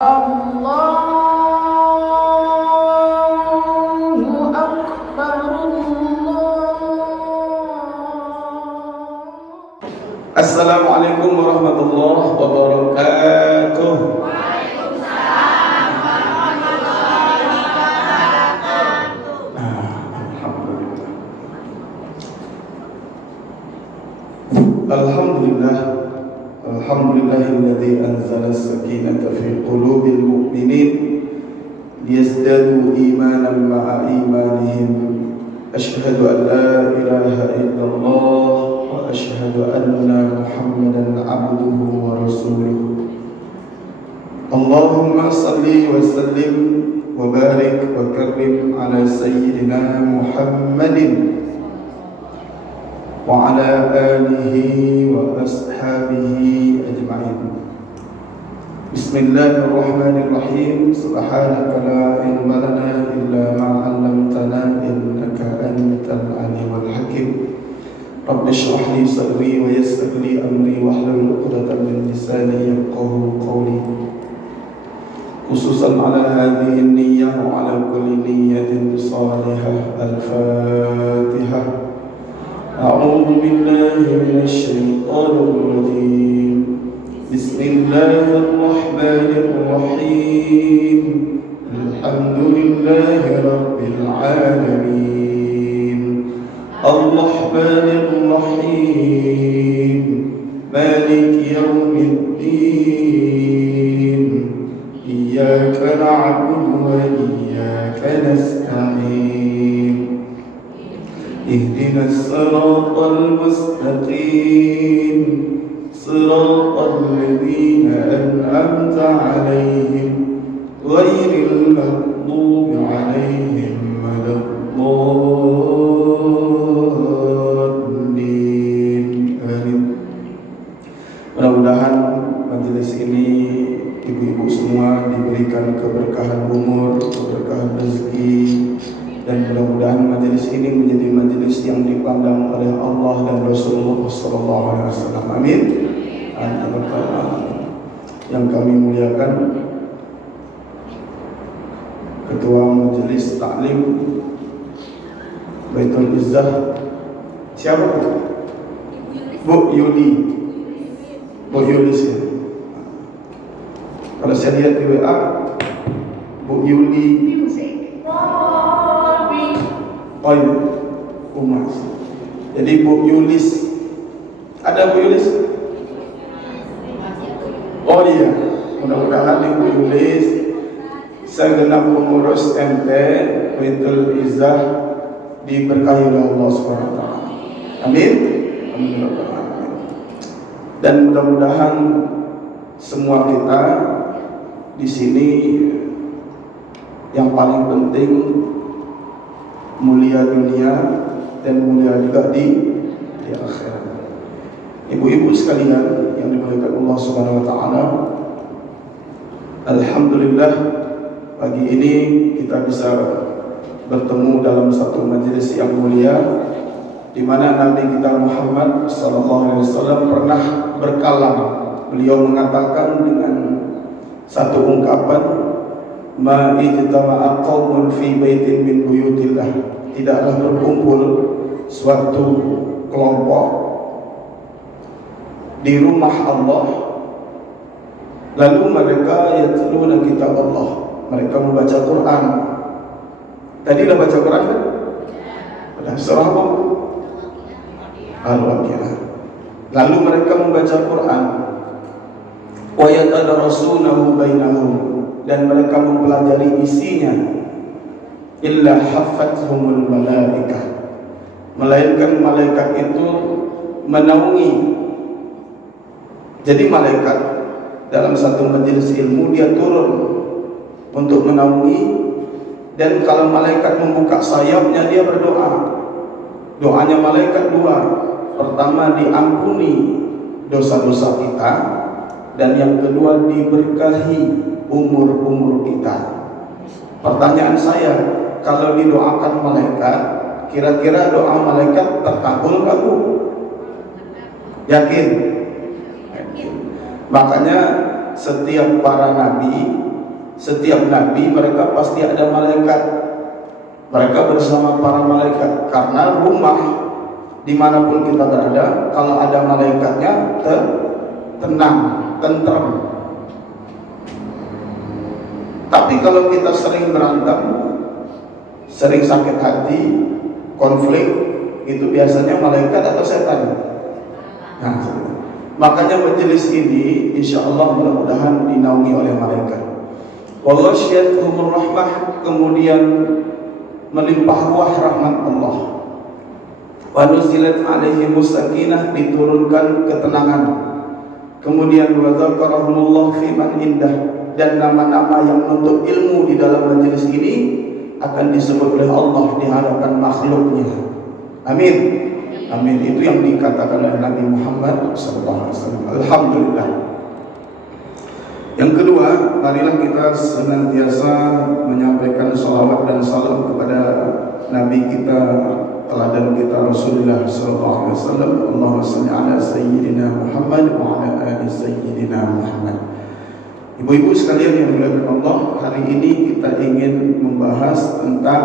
Allahu Akbar, Assalamualaikum warahmatullahi wabarakatuh. Waalaikumsalam warahmatullahi wabarakatuh. Alhamdulillah. Alhamdulillahilladzi anzala as-sakinata fi qulubil mu'minin liyazdadu imanan ma'a imanihim. Asyhadu an la ilaha illallah wa asyhadu anna Muhammadan abduhu wa rasuluh. Allahumma salli wa sallim wa barik wa karrim ala sayyidina Muhammadin wa ala alihi wa ashabihi ajma'in. Bismillahirrahmanirrahim. Subhanaka la ilma lana illa ma 'allamtana innaka antal alimul hakim. Rabbi shrah li sadri wa yassir li amri wahlul 'uqdatam min lisani yafqahu qawli. Khususan ala hadhihi an-niyyah wa ala kulli niyyatin salihah. Al-Fatihah. A'udzu billahi minasy syaithanir rajim. Bismillahirrahmanirrahim. Alhamdulillahi rabbil alamin. Ar-Rahmanir Rahim. Maliki yaumiddin. Iyyaka na'budu wa iyyaka nasta'in. اهدنا الصراط المستقيم صراط الذين أنعمت عليهم غير المغضوب عليهم ولا الضالين. Amin. Mudah-mudahan majelis ini ibu-ibu semua diberikan keberkahan umur, keberkahan rezeki, dan mudah-mudahan majelis ini menjadi majelis yang dipandang oleh Allah dan Rasulullah SAW. Amin. Yang kami muliakan Ketua Majelis Taklim Baitul Izzah, siapa? Bu Yuli. Bu Yulis ya. Kalau saya lihat di WA, Bu Yuli Umas. Jadi Bu Yulis, ada Bu Yulis? Oh iya, mudah-mudahan Ibu Yulis segenap pengurus MT Baitul Izzah diberkahi oleh Allah SWT. Amin. Dan mudah-mudahan semua kita di sini yang paling penting mulia dunia dan mulia juga di akhirat. Ibu-ibu sekalian yang dimuliakan Allah Subhanahu wa taala, alhamdulillah pagi ini kita bisa bertemu dalam satu majelis yang mulia di mana Nabi kita Muhammad sallallahu alaihi wasallam pernah berkalam. Beliau mengatakan dengan satu ungkapan, ma ijtama'a qaumun fi baitin min buyutillah, tidaklah berkumpul suatu kelompok di rumah Allah lalu mereka yatluna kitab Allah, mereka membaca Quran. Tadi dah baca Quran kan? Pada surah apa? Al-Waqiah. Lalu mereka membaca Quran. Wa yatadarasunahu bainahum, dan mereka mempelajari isinya. Illa haffathumul malaikah, melainkan malaikat itu menaungi. Jadi malaikat dalam satu majelis ilmu dia turun untuk menaungi, dan kalau malaikat membuka sayapnya dia berdoa. Doanya malaikat dua. Pertama, diampuni dosa-dosa kita, dan yang kedua diberkahi umur-umur kita. Pertanyaan saya, kalau didoakan malaikat, kira-kira doa malaikat terkabul enggak, Bu? Yakin? Makanya setiap para nabi setiap nabi mereka pasti ada malaikat. Mereka bersama para malaikat, karena rumah dimanapun kita berada, kalau ada malaikatnya tenang, tentram. Tapi kalau kita sering berantem, sering sakit hati, konflik, itu biasanya malaikat atau setan? Nah, makanya majelis ini insya Allah mudah-mudahan dinaungi oleh malaikat. Waghashiyatuhumur rahmah, kemudian melimpah ruah rahmat Allah. Wa nuzilat alaihimus sakinah, diturunkan ketenangan. Kemudian wa dzakarahumullah fi man indah, dan nama-nama yang menuntut ilmu di dalam majelis ini akan disebut oleh Allah di hadapan makhluknya. Amin. Amin. Itu yang dikatakan oleh Nabi Muhammad sallallahu alaihi wasallam. Alhamdulillah. Yang kedua, marilah kita senantiasa menyampaikan salawat dan salam kepada Nabi kita, teladan kita Rasulullah sallallahu alaihi wasallam. Allahumma shalli ala sayyidina Muhammad wa ala ali sayyidina Muhammad. Ibu-ibu sekalian yang dimuliakan Allah, hari ini kita ingin membahas tentang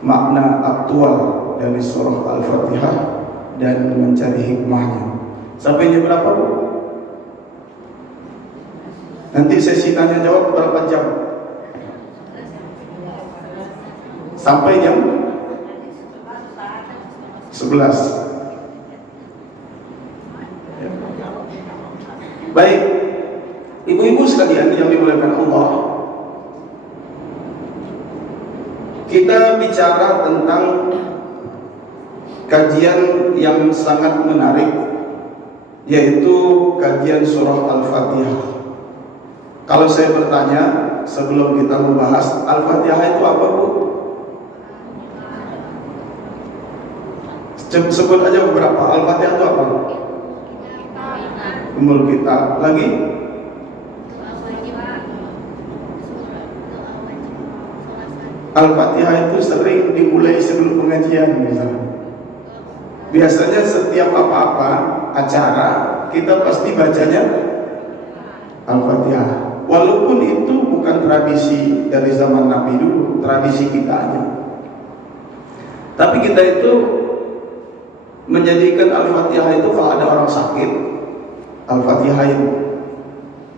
makna aktual dari surah Al-Fatihah dan mencari hikmahnya. Sampai jam berapa, Bu? Nanti sesi tanya jawab berapa jam? Sampai jam 11. Baik, ibu-ibu sekalian yang dimuliakan Allah, kita bicara tentang kajian yang sangat menarik, yaitu kajian surah Al-Fatihah. Kalau saya bertanya sebelum kita membahas Al-Fatihah itu apa, Bu? Sebut aja beberapa. Al-Fatihah itu apa? Ummul Kitab. Lagi? Al-Fatihah itu sering dimulai sebelum pengajian misalnya. Biasanya setiap apa-apa acara kita pasti bacanya Al-Fatihah. Walaupun itu bukan tradisi dari zaman Nabi dulu, tradisi kita aja. Tapi kita itu menjadikan Al-Fatihah itu kalau ada orang sakit, Al-Fatihah itu.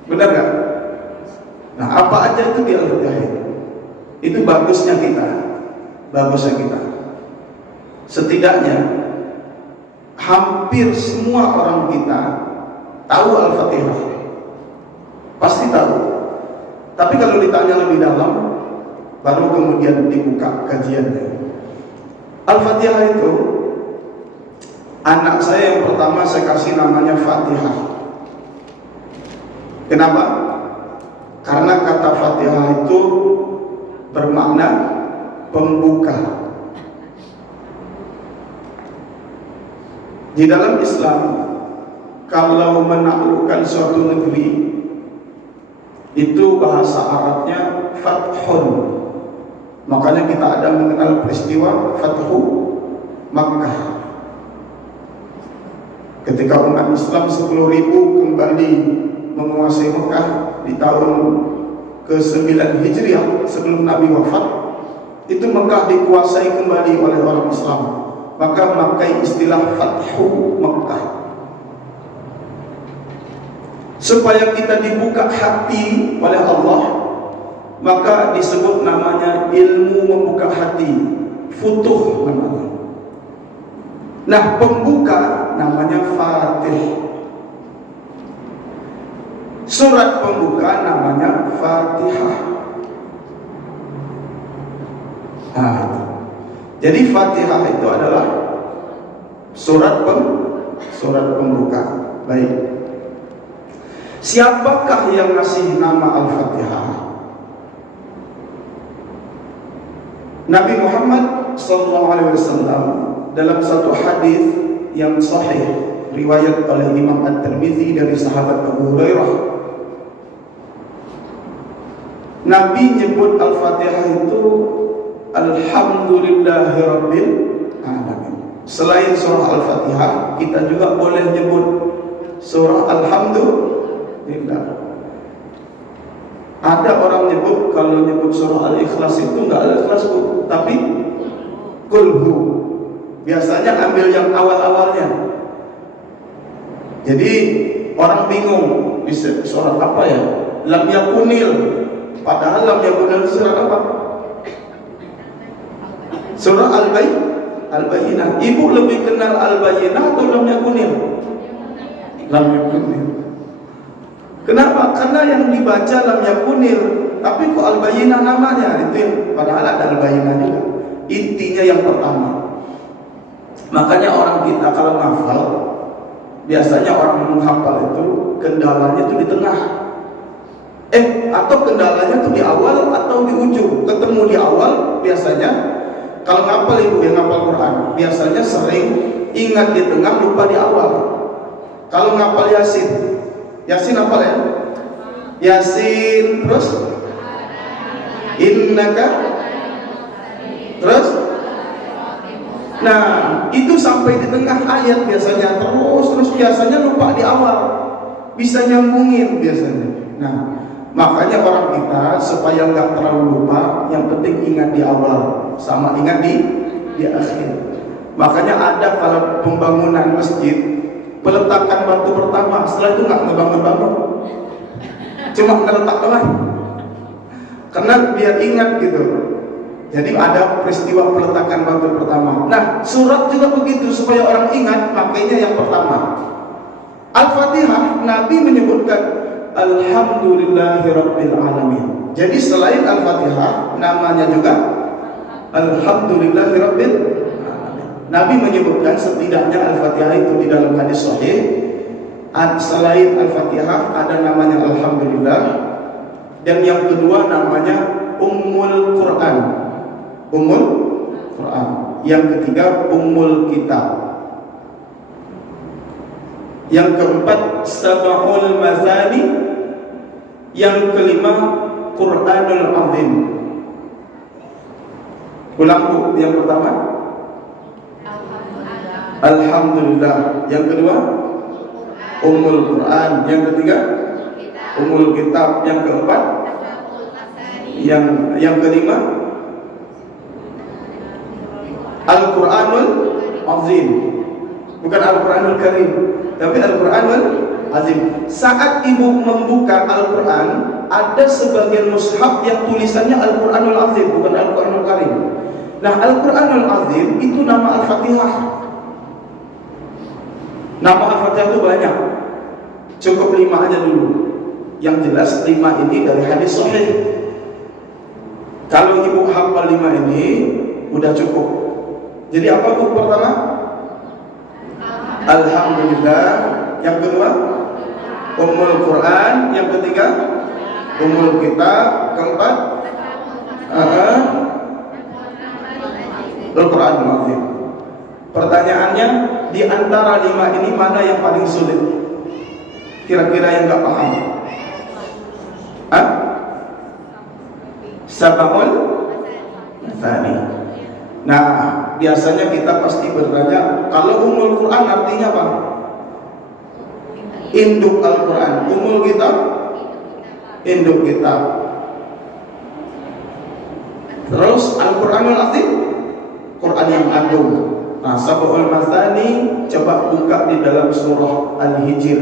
Benar gak? Nah, apa aja itu di Al-Fatihah itu? Itu bagusnya kita. Bagusnya kita. Setidaknya hampir semua orang kita tahu Al-Fatihah. Pasti tahu. Tapi kalau ditanya lebih dalam, baru kemudian dibuka kajiannya. Al-Fatihah itu, anak saya yang pertama saya kasih namanya Fatihah. Kenapa? Karena kata Fatihah itu bermakna pembuka. Di dalam Islam, kalau menaklukkan suatu negeri, itu bahasa Arabnya Fathun. Makanya kita ada mengenal peristiwa Fathu Makkah. Ketika umat Islam 10.000 kembali menguasai Mekah di tahun ke-9 Hijriah sebelum Nabi wafat, itu Mekah dikuasai kembali oleh orang Islam. Maka memakai istilah Fathu Mekah, supaya kita dibuka hati oleh Allah, maka disebut namanya ilmu membuka hati, futuh namanya. Nah, pembuka namanya Fatih. Surat pembuka namanya Fatihah. Nah, jadi Fatihah itu adalah surat pembuka. Baik. Siapakah yang ngasih nama Al-Fatihah? Nabi Muhammad SAW dalam satu hadis yang sahih riwayat oleh Imam At-Tirmidzi dari sahabat Abu Hurairah, Nabi nyebut Al-Fatihah itu Alhamdulillahirabbil alamin. Selain surah Al-Fatihah, kita juga boleh nyebut surah Alhamdulillah. Ada orang nyebut, kalau nyebut surah Al-Ikhlas itu enggak Al-Ikhlas Bu, tapi Kulhu. Biasanya ambil yang awal-awalnya. Jadi orang bingung, bisa surat apa ya? Lam yakunil. Padahal lam yakunil surat apa? Surah Al-Bayyinah. Ibu lebih kenal Al-Bayyinah atau lam yakunil? Lam yakunil. Kenapa? Karena yang dibaca lam yakunil, tapi kok Al-Bayyinah namanya? Itu yang padahal ada Al-Bayyinah juga. Intinya yang pertama. Makanya orang kita kalau menghafal, biasanya orang menghafal itu kendalanya itu di tengah. Atau kendalanya itu di awal atau di ujung. Ketemu di awal biasanya. Kalau ngapal ibu yang ngapal Quran, biasanya sering ingat di tengah, lupa di awal. Kalau ngapal Yasin apa ya? Yasin, terus innaka, terus nah itu sampai di tengah ayat biasanya, terus biasanya lupa di awal, bisa nyambungin biasanya. Nah makanya orang kita supaya nggak terlalu lupa, yang penting ingat di awal sama ingat di akhir. Makanya ada kalau pembangunan masjid, peletakan batu pertama, setelah itu nggak ngebangun-bangun, cuma ngeletak doang, karena biar ingat gitu. Jadi ada peristiwa peletakan batu pertama. Nah surat juga begitu, supaya orang ingat, makanya yang pertama Al-Fatihah, Nabi menyebutkan Alhamdulillahirabbil alamin. Jadi selain Al-Fatihah, namanya juga Alhamdulillahirabbil alamin. Nabi menyebutkan setidaknya Al-Fatihah itu di dalam hadis sahih. Selain Al-Fatihah ada namanya Alhamdulillah, dan yang kedua namanya Ummul Quran. Ummul Quran. Yang ketiga Ummul Kitab. Yang keempat Sab'ul Masani. Yang kelima Quranul Azim. Ulang Bu, yang pertama Alhamdulillah. Yang kedua Ummul Quran. Yang ketiga Ummul Kitab. Yang keempat yang kelima Al-Quranul Azim. Bukan Al-Quranul Karim, tapi Al-Quranul Azim. Saat ibu membuka Al-Quran, ada sebagian mushaf yang tulisannya Al-Quranul Azim, bukan Al-Quranul Karim. Nah Al-Quranul Azim itu nama Al-Fatihah. Nama Al-Fatihah itu banyak, cukup 5 aja dulu. Yang jelas 5 ini dari hadis sahih. Kalau ibu hafal 5 ini udah cukup. Jadi apa Bu pertama? Alhamdulillah. Yang kedua Ummul Quran. Yang ketiga Ummul Kitab. Keempat Al-Quranul Azim. Pertanyaannya, di antara 5 ini mana yang paling sulit? Kira-kira yang gak paham? Sab'ul Masani. Nah, biasanya kita pasti bertanya, kalau Ummul Quran artinya apa? Induk Al-Quran. Ummul Kitab, induk kitab. Terus Al-Quranul Azim, Quran yang agung. Nah, Sab'ul Masani coba buka di dalam surah Al-Hijr.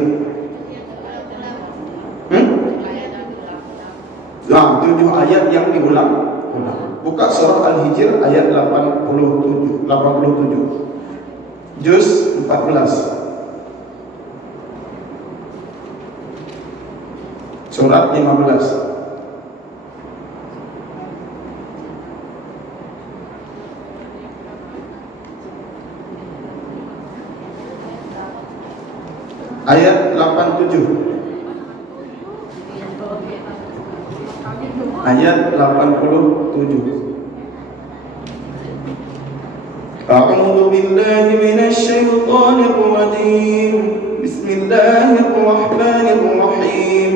Nah, 7 ayat yang diulang. Buka surah Al-Hijr ayat 87. Juz 14. Surat 15. Ayat 87. Ayat 87. A'udzu billahi minasy syaithanir rajim. Bismillahirrahmanirrahim.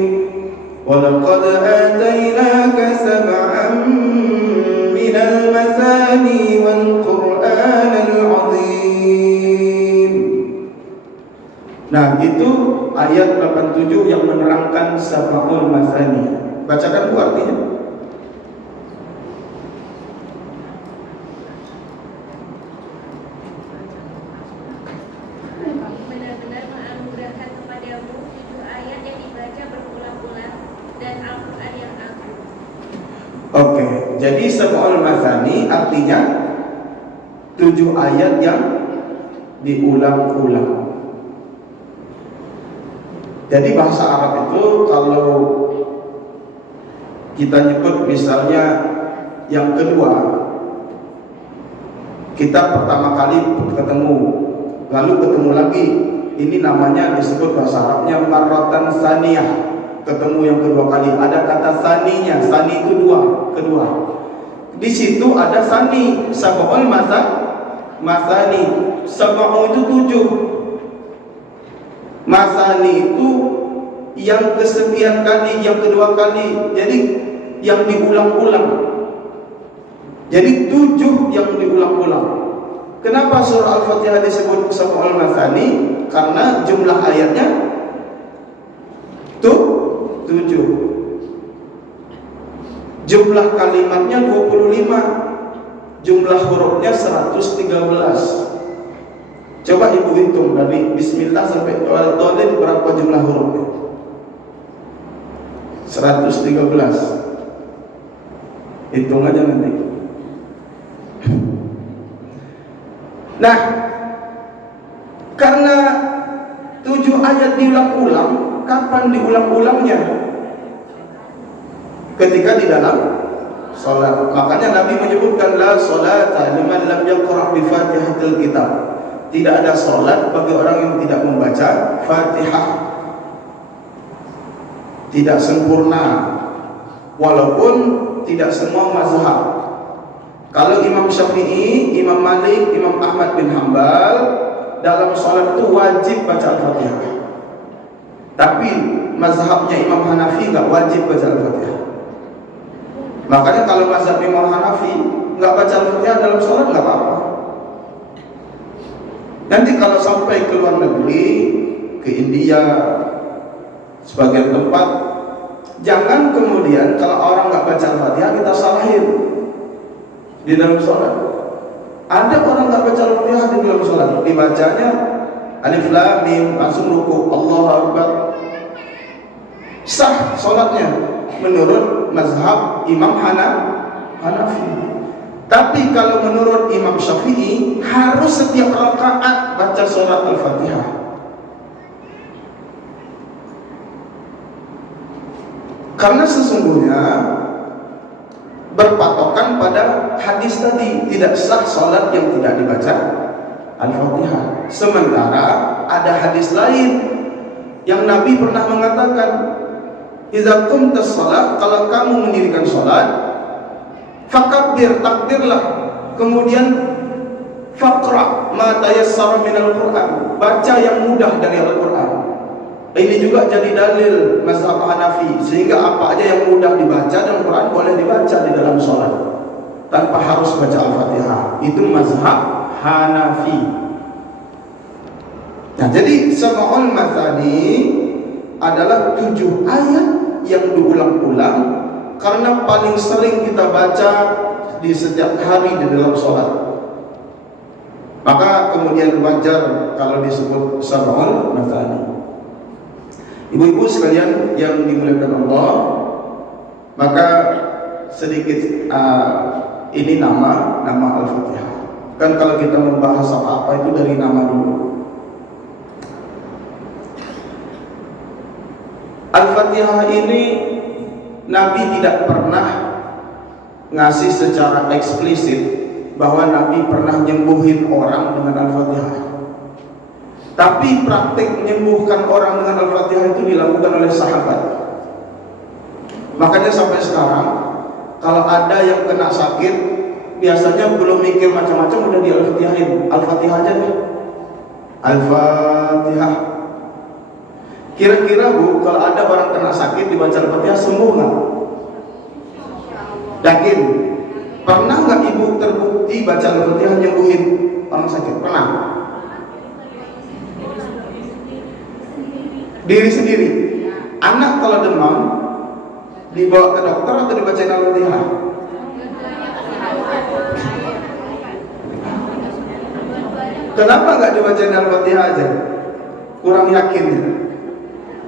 Wa laqad atainaka sab'an minal masani wal Qur'anal 'azim. Nah, itu ayat 87 yang menerangkan Sab'ul Masani. Bacakan Bu artinya. Benar-benar menganugerahkan kepadamu 7 ayat yang dibaca berulang-ulang dan Al-Quran yang agung. Oke, jadi Sab'ul Mathani artinya 7 ayat yang diulang-ulang. Jadi bahasa Arab itu kalau kita nyebut misalnya yang kedua, kita pertama kali ketemu, lalu ketemu lagi, ini namanya disebut bahasa Arabnya marratan tsaniyah, ketemu yang kedua kali. Ada kata saninya, sani itu kedua. Di situ ada sani, sab'ul masani. Sab'u itu 7. Masani itu yang kesekian kali, yang kedua kali. Jadi yang diulang-ulang. Jadi 7 yang diulang-ulang. Kenapa surah Al-Fatihah disebut Sab'ul Mathani? Karena jumlah ayatnya 7. Jumlah kalimatnya 25. Jumlah hurufnya 113. Coba ibu hitung dari Bismillah sampai Al-Dhalin berapa jumlah hurufnya? 113. Hitung aja nanti. Nah, karena 7 ayat diulang-ulang, kapan diulang-ulangnya? Ketika di dalam salat. Makanya Nabi menyebutkan la salata liman lam yaqra bi Fatihatil Kitab. Tidak ada salat bagi orang yang tidak membaca Fatihah. Tidak sempurna. Walaupun tidak semua mazhab. Kalau Imam Syafi'i, Imam Malik, Imam Ahmad bin Hanbal dalam salat itu wajib baca Al-Fatihah. Tapi mazhabnya Imam Hanafi enggak wajib baca Al-Fatihah. Makanya kalau mazhab Imam Hanafi enggak baca Al-Fatihah dalam salat enggak apa-apa. Nanti kalau sampai ke luar negeri, ke India, sebagian tempat, jangan kemudian kalau orang nggak baca Al-Fatihah kita salahin di dalam sholat. Ada orang nggak baca Al-Fatihah di dalam sholat, dibacanya Alif Lam Mim, langsung ruku, Allahu Akbar. Sah sholatnya menurut mazhab Imam Hanafi. Tapi kalau menurut Imam Syafi'i harus setiap rakaat baca surat Al-Fatihah. Karena sesungguhnya berpatokan pada hadis tadi, tidak sah salat yang tidak dibaca Al-Fatihah. Sementara ada hadis lain yang Nabi pernah mengatakan, "Idza qumtas shalah," kalau kamu mendirikan salat, fakabbir, takbirlah, kemudian faqra ma tayassara minal Qur'an, baca yang mudah dari Al-Qur'an. Ini juga jadi dalil mazhab Hanafi, sehingga apa aja yang mudah dibaca dan Quran boleh dibaca di dalam sholat tanpa harus baca Al-Fatihah. Itu mazhab Hanafi. Nah, jadi Sab'ul Mathani adalah 7 ayat yang diulang-ulang, karena paling sering kita baca di setiap hari di dalam sholat. Maka kemudian wajar kalau disebut Sab'ul Mathani. Ibu-ibu sekalian yang dimuliakan Allah, maka sedikit ini nama Al-Fatihah. Kan kalau kita membahas apa itu dari nama dulu. Al-Fatihah ini Nabi tidak pernah ngasih secara eksplisit bahwa Nabi pernah nyembuhin orang dengan Al-Fatihah. Tapi praktik menyembuhkan orang dengan Al-Fatihah itu dilakukan oleh sahabat. Makanya sampai sekarang kalau ada yang kena sakit, biasanya belum mikir macam-macam udah di Al-Fatihahin. Al-Fatihah aja deh. Al-Fatihah. Kira-kira Bu, kalau ada orang kena sakit dibaca Al-Fatihah sembuh nggak? Yakin? Pernah nggak ibu terbukti baca Al-Fatihah nyembuhin orang sakit? Pernah? Diri sendiri. Anak kalau demam Dibawa ke dokter atau dibacain Al-Fatihah? Kenapa nggak dibacain Al-Fatihah aja? Kurang yakin ya?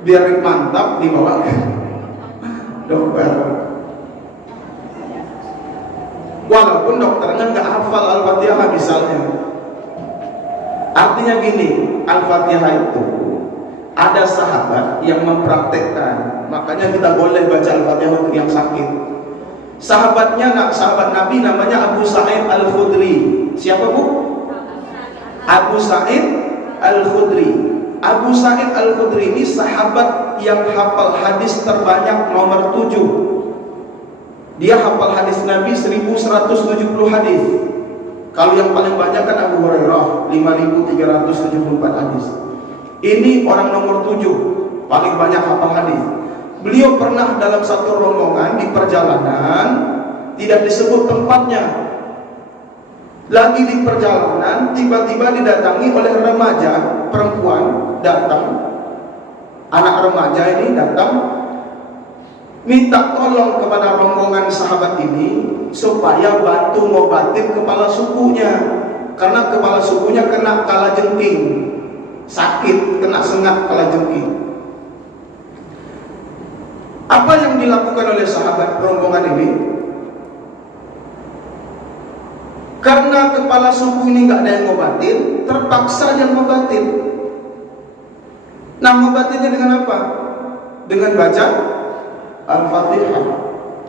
Biar mantap dibawa ke dokter. Walaupun dokternya nggak hafal Al-Fatihah misalnya. Artinya gini, Al-Fatihah itu ada sahabat yang mempraktekkan, makanya kita boleh baca Al-Fatihah untuk yang sakit. Sahabatnya, sahabat Nabi namanya Abu Sa'id Al-Khudri. Siapa bu? Abu Sa'id Al-Khudri. Abu Sa'id Al-Khudri ini sahabat yang hafal hadis terbanyak, nomor 7. Dia hafal hadis Nabi 1170 hadis. Kalau yang paling banyak kan Abu Hurairah 5374 hadis. Ini orang nomor 7 paling banyak hafal hadis. Beliau pernah dalam satu rombongan di perjalanan, tidak disebut tempatnya. Lagi di perjalanan, tiba-tiba didatangi oleh remaja perempuan datang. Anak remaja ini datang minta tolong kepada rombongan sahabat ini supaya bantu ngobatin kepala sukunya, karena kepala sukunya kena kalajengking, sakit, kena sengat kalajengking. Apa yang dilakukan oleh sahabat rombongan ini? Karena kepala suku ini nggak ada yang ngobatin, terpaksa yang ngobatin. Nah, ngobatinnya dengan apa? Dengan baca Al-Fatihah.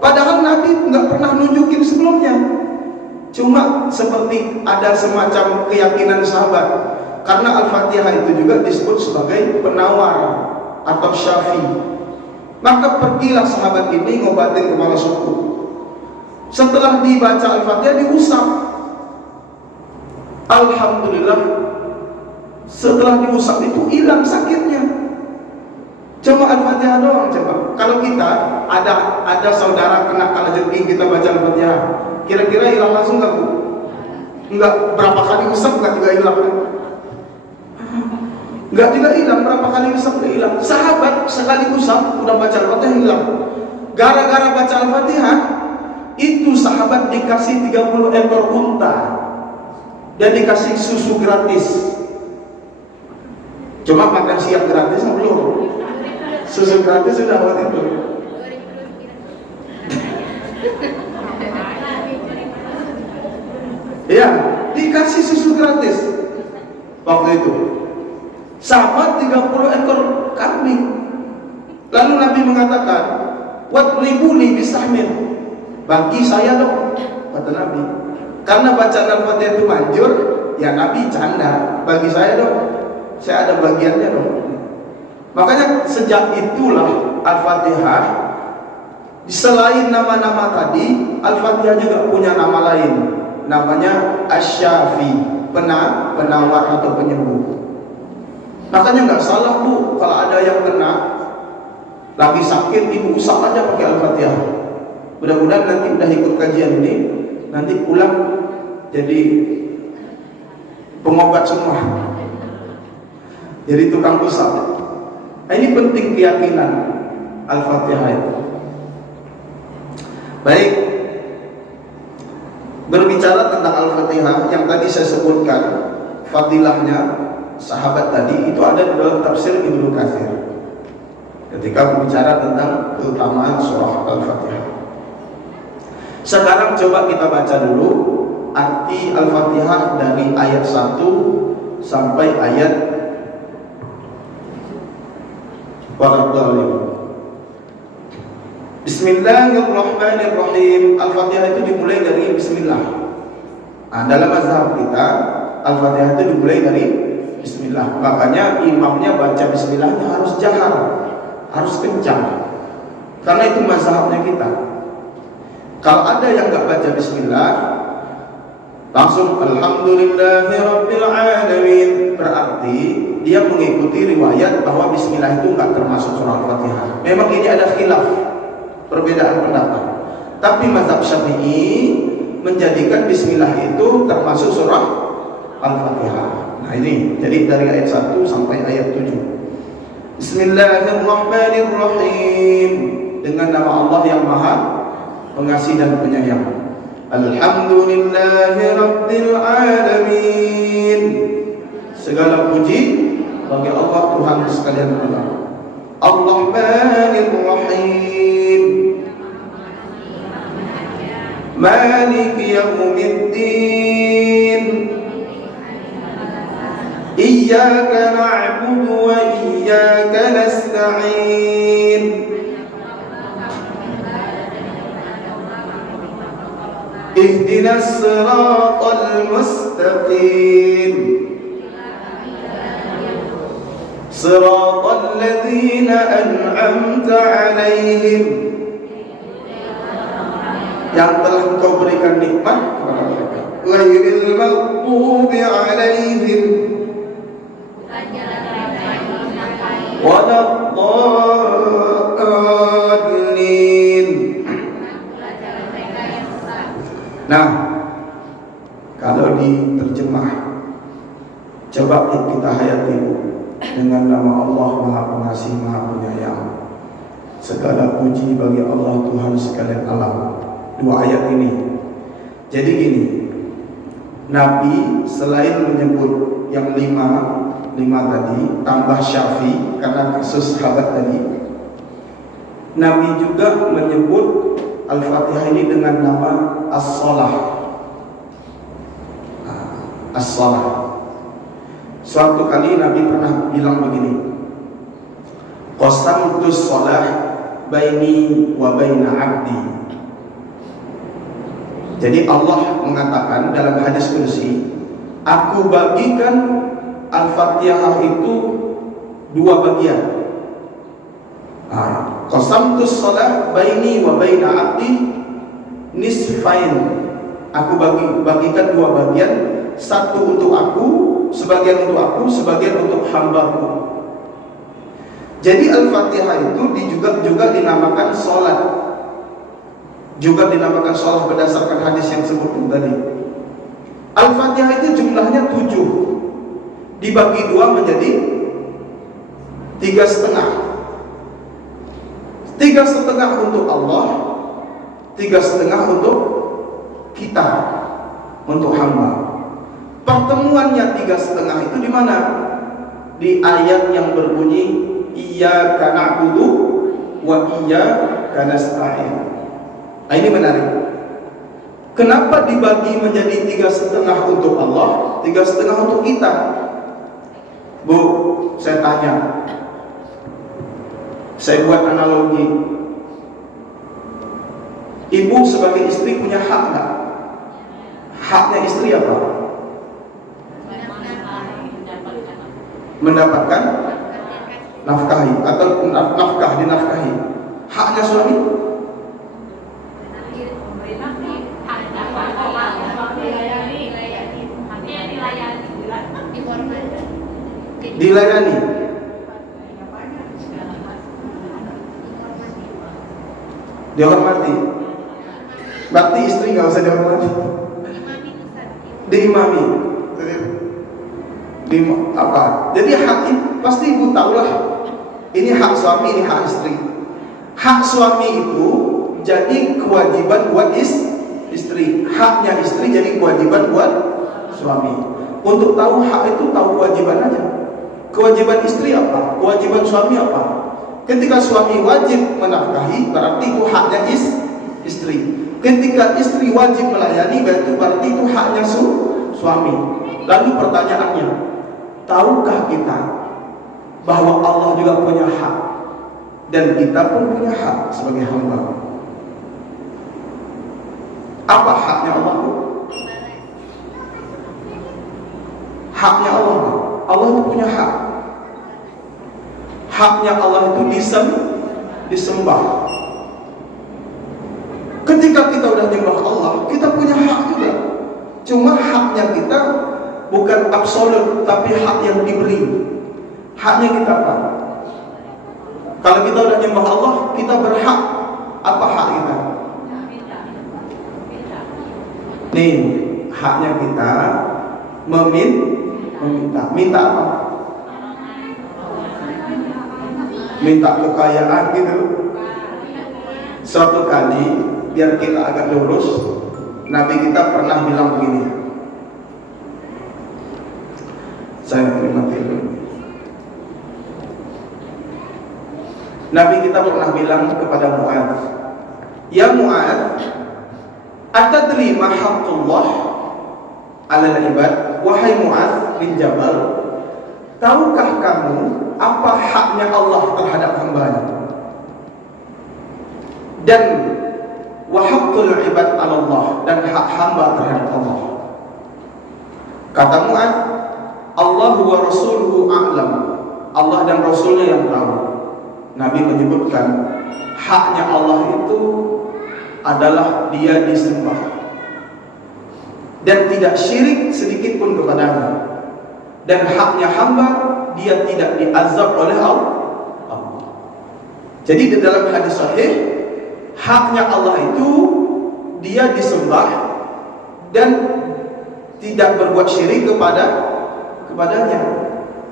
Padahal Nabi nggak pernah nunjukin sebelumnya. Cuma seperti ada semacam keyakinan sahabat. Karena Al-Fatihah itu juga disebut sebagai penawar atau syafi. Maka pergilah sahabat ini ngobatin kepala suku. Setelah dibaca Al-Fatihah diusap. Alhamdulillah, setelah diusap itu hilang sakitnya. Cuma Al-Fatihah doang coba. Kalau kita ada saudara kena kalajengking, kita baca Al-Fatihah, kira-kira hilang langsung nggak bu? Enggak, berapa kali usap nggak juga hilang kan? Nggak juga hilang, berapa kali usap nggak hilang. Sahabat sekali usap udah baca Al-Fatihah hilang. Gara-gara baca Al-Fatihah itu sahabat dikasih 30 ekor unta dan dikasih susu gratis. Cuma makan siang gratis belum. Susu gratis sudah waktu itu. Ya, dikasih susu gratis waktu itu. Sama 30 ekor kambing. Lalu Nabi mengatakan, "Wadribuli bisahmin." Bagi saya dong, kata Nabi. Karena bacaan Al-Fatihah itu manjur, ya Nabi canda, bagi saya dong. Saya ada bagiannya dong. Makanya sejak itulah Al-Fatihah, selain nama-nama tadi, Al-Fatihah juga punya nama lain. Namanya Asy-Syafi, penawar atau penyembuh. Makanya nggak salah bu, kalau ada yang kena lagi sakit, ibu usap aja pakai Al-Fatihah. Mudah-mudahan nanti udah ikut kajian ini, nanti pulang jadi pengobat semua, jadi tukang usap. Nah, ini penting keyakinan Al-Fatihah itu. Baik, berbicara tentang Al-Fatihah yang tadi saya sebutkan fadilahnya sahabat tadi, itu ada di dalam tafsir Ibnu Katsir ketika berbicara tentang keutamaan surah Al-Fatihah. Sekarang coba kita baca dulu arti Al-Fatihah dari ayat 1 sampai ayat Waladhdallin. Bismillahirrahmanirrahim. Al-Fatihah itu dimulai dari Bismillah. Nah, dalam mazhab kita Al-Fatihah itu dimulai dari Bismillah. Makanya imamnya baca Bismillahnya harus jahar, harus kencang. Karena itu mazhabnya kita. Kalau ada yang nggak baca Bismillah, langsung Alhamdulillahirabbil alamin, berarti dia mengikuti riwayat bahwa Bismillah itu nggak termasuk surah Al-Fatihah. Memang ini ada khilaf, perbedaan pendapat. Tapi mazhab Syafi'i menjadikan Bismillah itu termasuk surah Al-Fatihah. Nah ini, jadi dari ayat 1 sampai ayat 7. Bismillahirrahmanirrahim. dengan nama Allah yang Maha Pengasih dan Penyayang. Alhamdulillahi Rabbil Alamin. Segala puji bagi Allah Tuhan sekalian alam. Ar-Rahmanir Rahim. Maliki Yaumiddin. Iyyaka na'budu wa iyyaka nasta'in. Ihdinas siratal mustaqim. Siratal ladzina an'amta 'alaihim. Yang telah Engkau berikan nikmat kepada mereka. Ghairil maghdubi 'alaihim waladdallin. Nah, kalau diterjemah, coba kita hayati dengan nama Allah Maha Pengasih Maha Penyayang. Segala puji bagi Allah Tuhan sekalian alam. Dua ayat ini. Jadi gini, Nabi selain menyebut yang lima tadi, tambah Syafi karena kasus sahabat tadi, Nabi juga menyebut Al-Fatihah ini dengan nama As-Salah. As-Salah. Suatu kali Nabi pernah bilang begini, qasamtus shalah baini wa baina 'abdi. Jadi Allah mengatakan dalam hadis qudsi, aku bagikan Al-Fatihah itu dua bagian. Qasamtus shalah baini wa baina 'abdi nisfain. Aku bagikan dua bagian, satu untuk aku, sebagian untuk aku, sebagian untuk hambaku. Jadi Al-Fatihah itu juga dinamakan salat. Juga dinamakan salat berdasarkan hadis yang sebutkan tadi. Al-Fatihah itu jumlahnya 7, dibagi 2 menjadi 3,5. 3,5 untuk Allah, 3,5 untuk kita, untuk hamba. Pertemuannya 3,5 itu di mana? Di ayat yang berbunyi Iyyaka na'budu wa iyyaka nasta'in. Nah, ini menarik. Kenapa dibagi menjadi 3,5 untuk Allah, 3,5 untuk kita? Bu, saya tanya. Saya buat analogi. Ibu sebagai istri punya hak nggak? Haknya istri apa? Mendapatkan nafkahi atau dinafkahi. Haknya suami? Dilayani. Dihormati. Berarti istri nggak usah dihormati. Diimami. Apa? Jadi hak pasti ibu tahulah. Ini hak suami, ini hak istri. Hak suami itu jadi kewajiban buat istri. Haknya istri jadi kewajiban buat suami. Untuk tahu hak itu tahu kewajiban aja. Kewajiban istri apa? Kewajiban suami apa? Ketika suami wajib menafkahi, berarti itu haknya istri. Ketika istri wajib melayani, berarti itu haknya suami. Lalu pertanyaannya, tahukah kita bahwa Allah juga punya hak dan kita pun punya hak sebagai hamba? Apa haknya Allah? Haknya Allah. Allah itu punya hak. Haknya Allah itu disembah. Ketika kita udah nyembah Allah, kita punya hak juga. Cuma haknya kita bukan absolut, tapi hak yang diberi. Haknya kita apa? Kalau kita udah nyembah Allah, kita berhak. Apa hak kita? Nih, haknya kita meminta. Minta apa? Minta kekayaan gitu. Suatu kali, biar kita agak lurus, Nabi kita pernah bilang begini. Saya terima dulu. Nabi kita pernah bilang kepada Mu'adz, "Ya Mu'adz, atadri ma haqqullah 'alal ibad?" Wahai Mu'adz bin Jabal, tahukah kamu apa haknya Allah terhadap hamba-Nya? Dan wa haqqul ibad 'ala Allah, dan hak hamba terhadap Allah. Kata Mu'adz, Allah wa rasuluhu a'lam. Allah dan Rasulnya yang tahu. Nabi menyebutkan haknya Allah itu adalah Dia disembah dan tidak syirik sedikit pun kepadanya, dan haknya hamba dia tidak diazab oleh Allah. Jadi di dalam hadis sahih, haknya Allah itu Dia disembah dan tidak berbuat syirik kepadanya.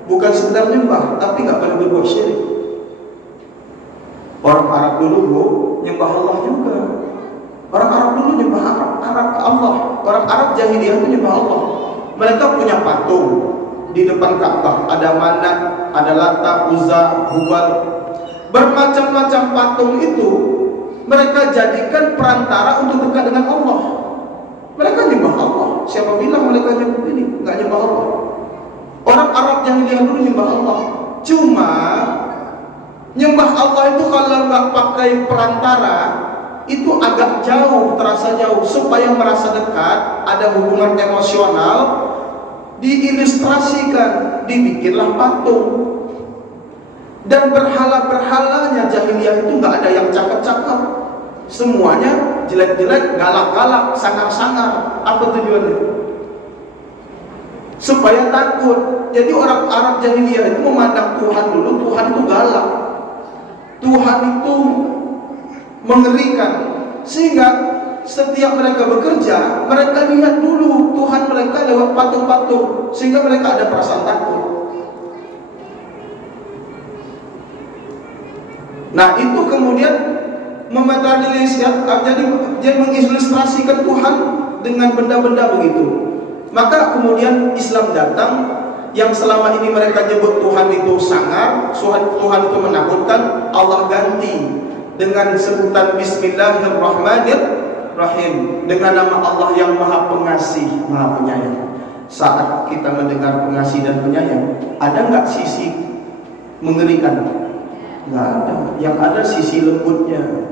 Bukan sekedar nyembah, tapi nggak boleh berbuat syirik. Orang Arab dulu nyembah Allah juga. Orang Arab dulu nyembah Allah. Orang Arab jahiliyah itu nyembah Allah. Mereka punya patung di depan Ka'bah. Ada Manat, ada Lata, Uzza, Hubal. Bermacam-macam patung itu mereka jadikan perantara untuk dekat dengan Allah. Mereka nyembah Allah. Siapa bilang mereka nyembah ini? Nggak nyembah Allah. Orang Arab jahiliyah dulu nyembah Allah. Cuma nyembah Allah itu kalau nggak pakai perantara itu agak jauh, terasa jauh. Supaya merasa dekat, ada hubungan emosional, diilustrasikan, dibikinlah patung. Dan berhala-berhalanya jahiliyah itu nggak ada yang cakep-cakep, semuanya jelek-jelek, galak-galak, sangar-sangar. Apa tujuannya? Supaya takut. Jadi orang Arab jahiliyah itu memandang Tuhan dulu, Tuhan itu galak, Tuhan itu mengerikan, sehingga setiap mereka bekerja, mereka lihat dulu Tuhan mereka lewat patung-patung, sehingga mereka ada perasaan takut. Nah itu kemudian jadi dia mengilustrasikan Tuhan dengan benda-benda begitu. Maka kemudian Islam datang, yang selama ini mereka nyebut Tuhan itu sangar, Tuhan itu menakutkan, Allah ganti dengan sebutan Bismillahirrahmanirrahim, dengan nama Allah yang Maha Pengasih, Maha Penyayang. Saat kita mendengar pengasih dan penyayang, ada nggak sisi mengerikan? Nggak ada. Yang ada sisi lembutnya,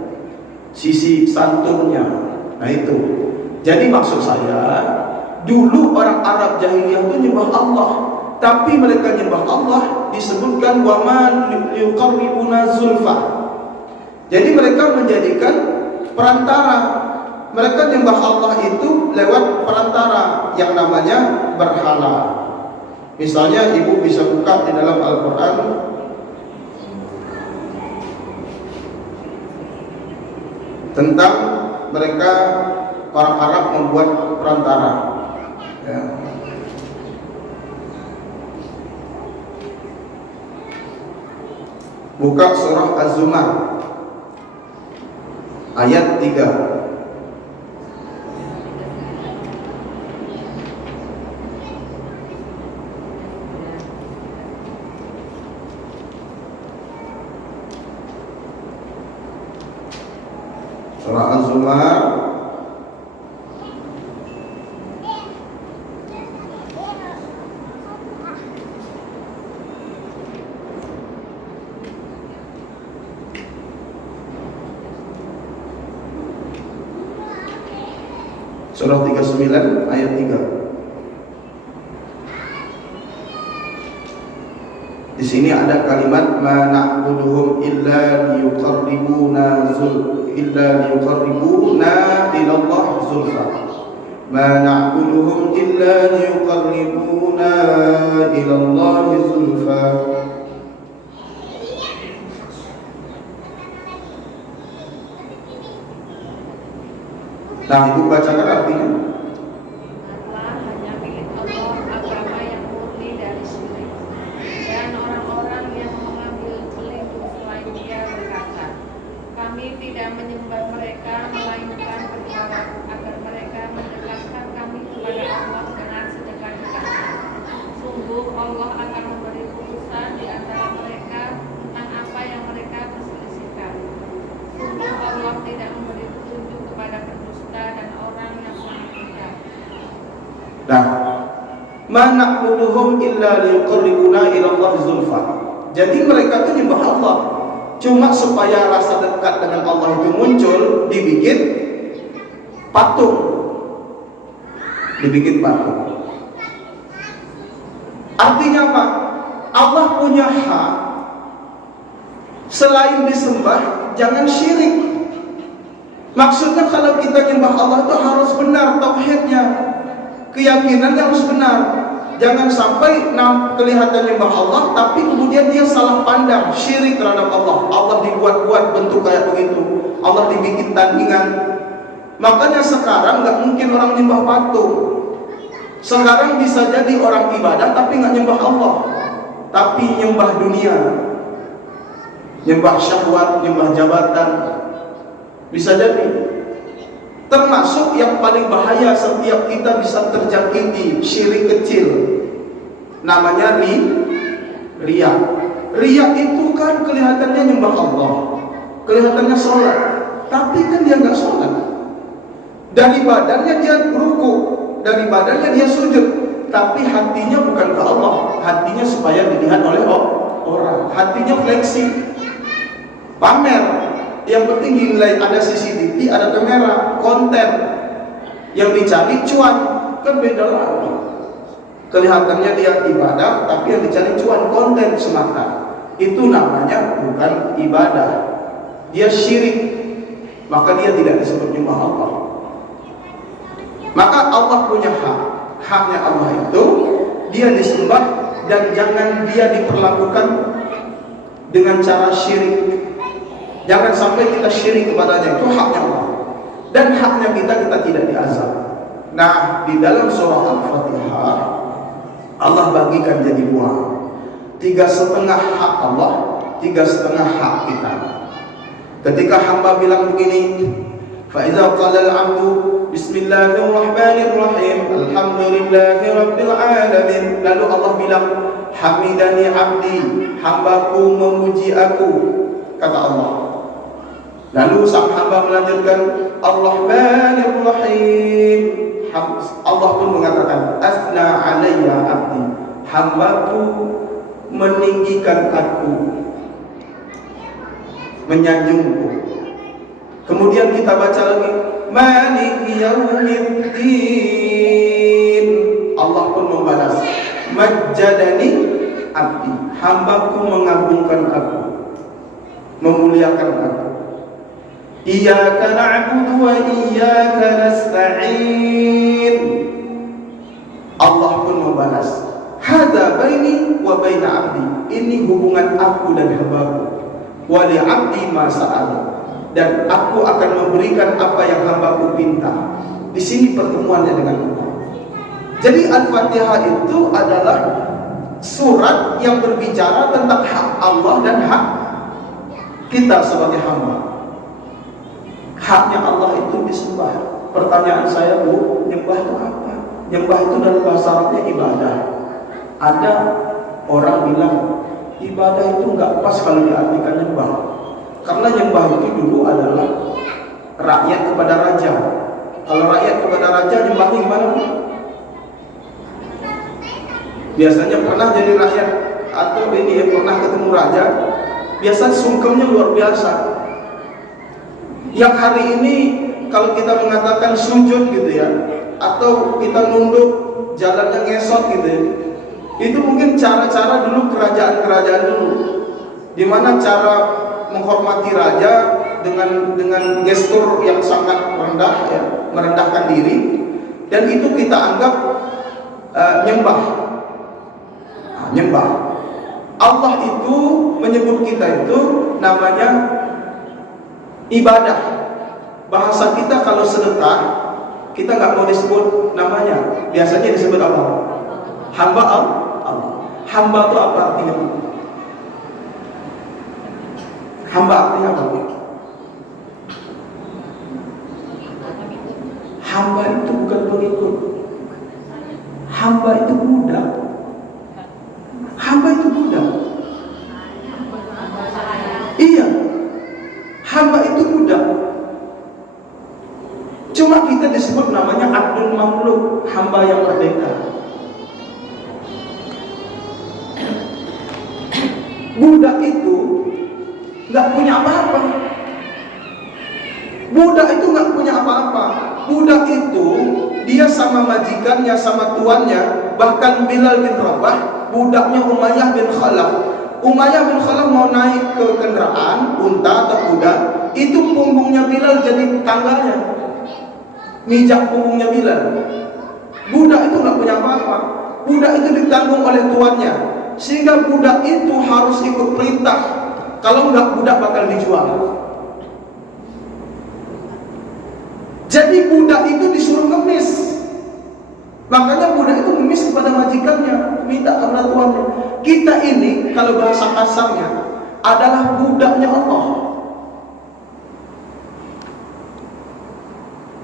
sisi santunnya. Nah itu. Jadi maksud saya, dulu orang Arab jahiliyah itu nyembah Allah, tapi mereka nyembah Allah disebutkan wa ma yuqarribuna zulfa. Jadi mereka menjadikan perantara. Mereka nyembah Allah itu lewat perantara yang namanya berhala. Misalnya ibu bisa buka di dalam Al-Quran tentang mereka orang Arab membuat perantara. Ya. Buka surah Az-Zumar ayat 3. Surah Az-Zumar Surah 39 ayat 3. Di sini ada kalimat ma na'buduhum illa liyuqarribuna ila Allah zulfa. Ma na'buduhum illa liyuqarribuna ila Allah zulfa. Nah, ibu bacakan artinya. Allah hanya milik Allah, agama yang murni dari syirik. Dan orang-orang yang mengambil pelindung selain Dia berkata, kami tidak menyembah mereka, melainkan berharap agar mereka mendekatkan kami kepada Allah dengan sedekat-dekatnya. Sungguh Allah akan memberi putusan di antara mereka tentang apa yang mereka perselisihkan. Sungguh Allah tidak memberi petunjuk kepada pendusta dan orang yang mengingkar. Nah, ma na'buduhum illa liqarribuna ila Allah zulfa. Jadi mereka itu nyembah Allah cuma supaya rasa dekat dengan Allah itu muncul, dibikin patung. Dibikin patung. Artinya apa? Allah punya hak. Selain disembah, jangan syirik. Maksudnya kalau kita nyembah Allah itu harus benar tauhidnya, keyakinannya harus benar. Jangan sampai kelihatan nyembah Allah tapi kemudian dia salah pandang, syirik terhadap Allah. Allah dibuat-buat bentuk kayak begitu, Allah dibikin tandingan. Makanya sekarang nggak mungkin orang nyembah patung. Sekarang bisa jadi orang ibadah tapi nggak nyembah Allah, tapi nyembah dunia, nyembah syahwat, nyembah jabatan. Bisa jadi. Termasuk yang paling bahaya setiap kita bisa terjangkiti, syirik kecil, namanya riya. Riya itu kan kelihatannya nyembah Allah, kelihatannya sholat, tapi kan dia nggak sholat. Dari badannya dia ruku, dari badannya dia sujud, tapi hatinya bukan ke Allah, hatinya supaya dilihat oleh orang, hatinya fleksi, pamer. Yang penting dinilai ada CCTV, ada kamera, konten yang dicari cuan, kan beda lagi. Kelihatannya dia ibadah, tapi yang dicari cuan, konten semata. Itu namanya bukan ibadah, dia syirik. Maka dia tidak disebut nyembah Allah. Maka Allah punya hak. Haknya Allah itu dia disembah dan jangan dia diperlakukan dengan cara syirik. Jangan sampai kita syirik kepadanya, itu haknya Allah. Dan haknya kita tidak diazab. Nah, di dalam surah Al-Fatihah Allah bagikan jadi dua. 3,5 hak Allah, 3,5 hak kita. Ketika hamba bilang begini, fa iza qala al-'abdu bismillahirrahmanirrahim alhamdulillahi rabbil alamin, lalu Allah bilang hamidani 'abdi, hambaku memuji aku, kata Allah. Lalu sang hamba melanjutkan Ar-Rahmanir Rahim. Allah pun mengatakan asna alayya abdi, hambaku meninggikan aku, menyanjungku. Kemudian kita baca lagi Maliki yaumiddin. Allah pun membalas majjadani abdi, hambaku mengagungkan aku, memuliakan aku. Iyyaka na'budu wa iyyaka nasta'in. Allah pun membalas hadza baini wa baina 'abdi, ini hubungan aku dan hambaku. Wa li 'abdi ma sa'al, dan aku akan memberikan apa yang hambaku pinta. Di sini pertemuannya dengan Allah. Jadi Al-Fatihah itu adalah surat yang berbicara tentang hak Allah dan hak kita sebagai hamba. Haknya Allah itu disembah. Pertanyaan saya, Bu, nyembah itu apa? Nyembah itu dalam bahasa Arabnya ibadah. Ada orang bilang ibadah itu nggak pas kalau diartikan nyembah, karena nyembah itu dulu adalah rakyat kepada raja. Kalau rakyat kepada raja, nyembahnya gimana, Bu? Biasanya pernah jadi rakyat atau ini pernah ketemu raja, biasa sungkemnya luar biasa. Yang hari ini kalau kita mengatakan sujud gitu ya, atau kita nunduk, jalannya ngesot gitu ya, itu mungkin cara-cara dulu kerajaan-kerajaan dulu, dimana cara menghormati raja dengan gestur yang sangat rendah ya, merendahkan diri, dan itu kita anggap nyembah. Nyembah. Allah itu menyebut kita itu namanya ibadah. Bahasa kita kalau sedekah, kita nggak mau disebut namanya, biasanya disebut apa? Hamba Allah. Hamba itu apa artinya? Hamba artinya apa? Hamba itu bukan pengikut. Hamba itu budak. Hamba itu budak. Iya, hamba itu budak. Cuma kita disebut namanya abdul mamluk, hamba yang merdeka. Budak itu nggak punya apa-apa. Budak itu nggak punya apa-apa. Budak itu dia sama majikannya, sama tuannya. Bahkan Bilal bin Rabah, budaknya Umayyah bin Khalaf. Umayyah bin Khalaf mau naik ke kendaraan, unta atau kuda, itu punggungnya Bilal jadi tangganya, mijak punggungnya Bilal. Budak itu nggak punya apa-apa. Budak itu ditanggung oleh tuannya, sehingga budak itu harus ikut perintah. Kalau nggak, budak bakal dijual. Jadi budak itu disuruh ngemis. Makanya budak itu ngemis kepada majikannya, minta kepada tuannya. Kita ini kalau bahasa kasarnya adalah budaknya Allah.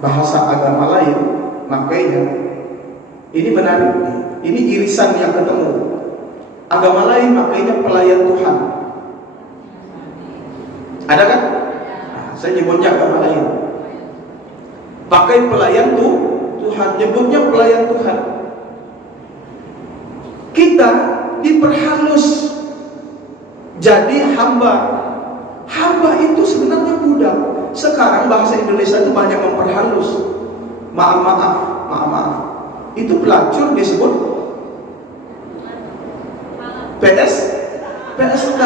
Bahasa agama lain, makanya ini menarik nih. Ini irisan yang ketemu. Agama lain makanya pelayan Tuhan. Ada kan? Nah, saya nyebutnya agama lain. Pakai pelayan Tuhan, nyebutnya pelayan Tuhan. Kita diperhalus jadi hamba. Hamba itu sebenarnya budak. Sekarang bahasa Indonesia itu banyak memperhalus. Maaf. Itu pelacur disebut PSK.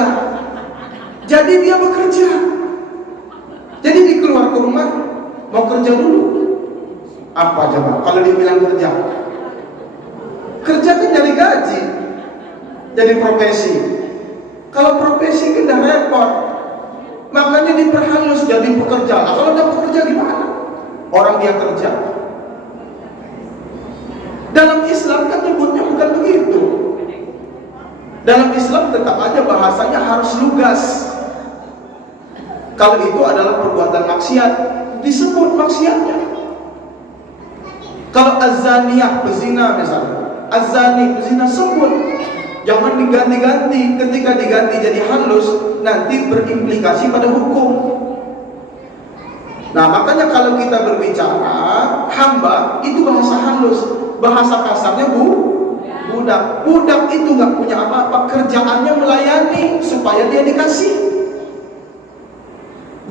Jadi dia bekerja. Jadi dikeluar ke rumah, mau kerja dulu. Apa coba? Kalau dibilang kerja kan nyari gaji, jadi profesi. Kalau profesi kan udah repot, makanya diperhalus jadi pekerja. Nah, kalau udah pekerja gimana? Orang dia kerja. Dalam Islam kan nyebutnya bukan begitu. Dalam Islam tetap aja bahasanya harus lugas. Kalau itu adalah perbuatan maksiat, disebut maksiatnya. Kalau az-zaniyah, pezina misalnya, az-zani, pezina, sebut. Jangan diganti-ganti. Ketika diganti jadi halus, nanti berimplikasi pada hukum. Nah, makanya kalau kita berbicara hamba, itu bahasa halus. Bahasa kasarnya budak. Budak itu nggak punya apa-apa, kerjaannya melayani supaya dia dikasih.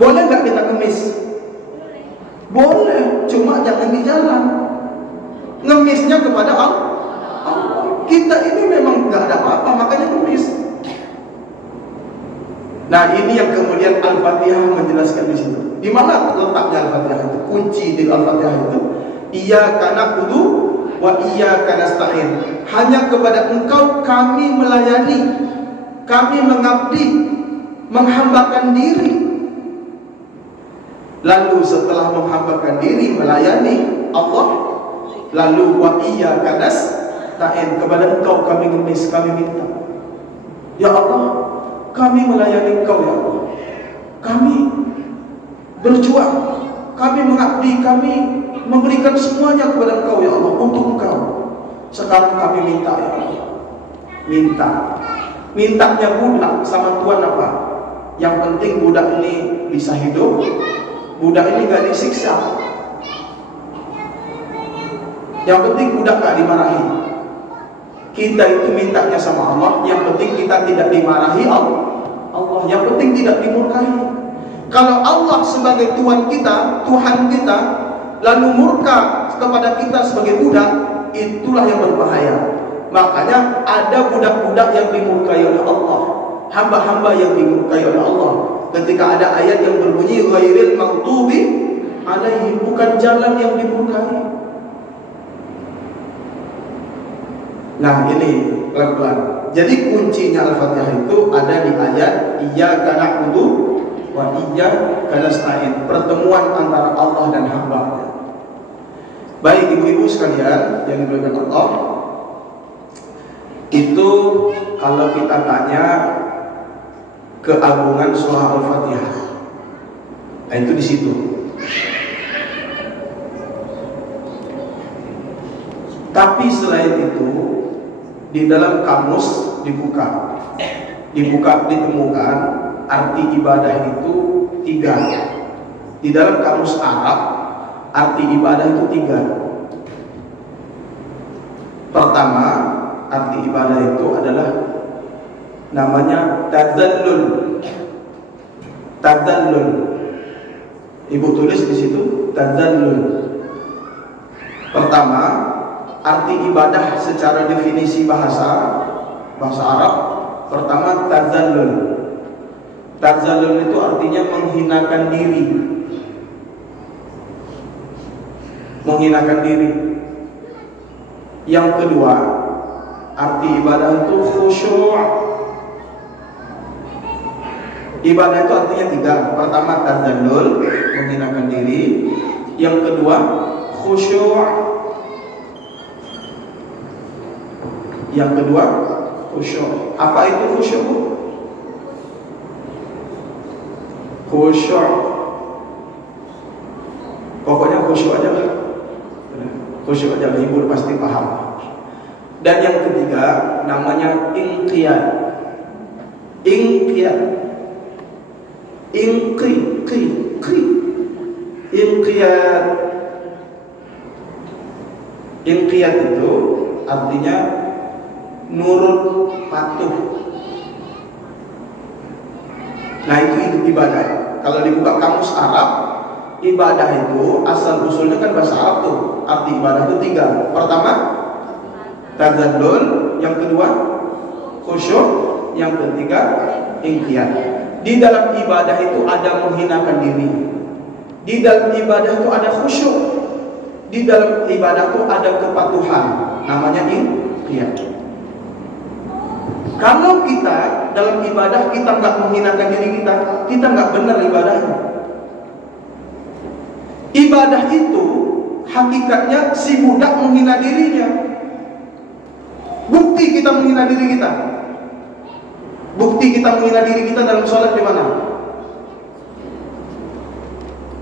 Boleh nggak kita ngemis? Boleh, cuma jangan di jalan. Ngemisnya kepada Allah. Kita ini memang nggak ada apa-apa, makanya ngemis. Nah, ini yang kemudian Al-Fatihah menjelaskan di situ. Di mana letaknya Al-Fatihah itu? Kunci di Al-Fatihah itu, Iyyaka na'budu wa iyyaka nasta'in. Hanya kepada Engkau kami melayani, kami mengabdi, menghambakan diri. Lalu setelah menghambakan diri, melayani Allah, lalu wa iyyaka nasta'in, kepada Engkau kami ngemis, kami minta. Ya Allah, kami melayani Engkau ya Allah. Kami berjuang, kami mengabdi, kami memberikan semuanya kepada Engkau ya Allah, untuk Engkau. Sekarang kami minta ya Allah. Mintanya budak sama Tuhan apa? Yang penting budak ini bisa hidup, budak ini gak disiksa. Yang penting budak gak dimarahi. Kita itu mintanya sama Allah, yang penting kita tidak dimarahi Allah, yang penting tidak dimurkai. Kalau Allah sebagai Tuhan kita, lalu murka kepada kita sebagai budak, itulah yang berbahaya. Makanya ada budak-budak yang dimurkai oleh Allah, hamba-hamba yang dimurkai oleh Allah. Ketika ada ayat yang berbunyi ghairil maghdubi alaihim, bukan jalan yang dimurkai. Nah, ini pelan-pelan. Jadi kuncinya Al-Fatihah itu ada di ayat Iyyaka na'budu wa iyyaka nasta'in, pertemuan antara Allah dan hamba-Nya. Baik ibu-ibu sekalian yang dimuliakan Allah, itu kalau kita tanya keagungan surah Al-Fatihah, nah itu di situ. Tapi selain itu, di dalam kamus ditemukan arti ibadah itu 3. Di dalam kamus Arab, arti ibadah itu 3. Pertama, arti ibadah itu adalah namanya tadzallul. Tadzallul. Ibu tulis di situ tadzallul. Pertama, arti ibadah secara definisi bahasa Arab. Pertama, tadzallul. Tadzallul itu artinya menghinakan diri. Menghinakan diri. Yang kedua, arti ibadah itu khusyuk. Ibadah itu artinya 3. Pertama, tadzallul, menghinakan diri. Yang kedua, khusyuk. Yang kedua, khusyuk. Apa itu khusyuk? Khusyuk. Pokoknya khusyuk aja lah. Khusyuk aja lah, ibu pasti paham. Dan yang ketiga namanya inqiyad. Inqiyad. Inqiyad. Inqiyad itu artinya nurut, patuh. Nah, itu ibadah. Kalau dibuka kamus Arab, ibadah itu asal usulnya kan bahasa Arab tuh. Arti ibadah itu 3. Pertama, tadzallul. Yang kedua, khusyuk. Yang ketiga, inqiyad. Di dalam ibadah itu ada menghinakan diri. Di dalam ibadah itu ada khusyuk. Di dalam ibadah itu ada kepatuhan. Namanya inqiyad. Kalau kita dalam ibadah kita nggak menghinakan diri kita nggak benar ibadahnya. Ibadah itu hakikatnya si budak menghina dirinya. Bukti kita menghina diri kita. Bukti kita menghina diri kita dalam sholat di mana?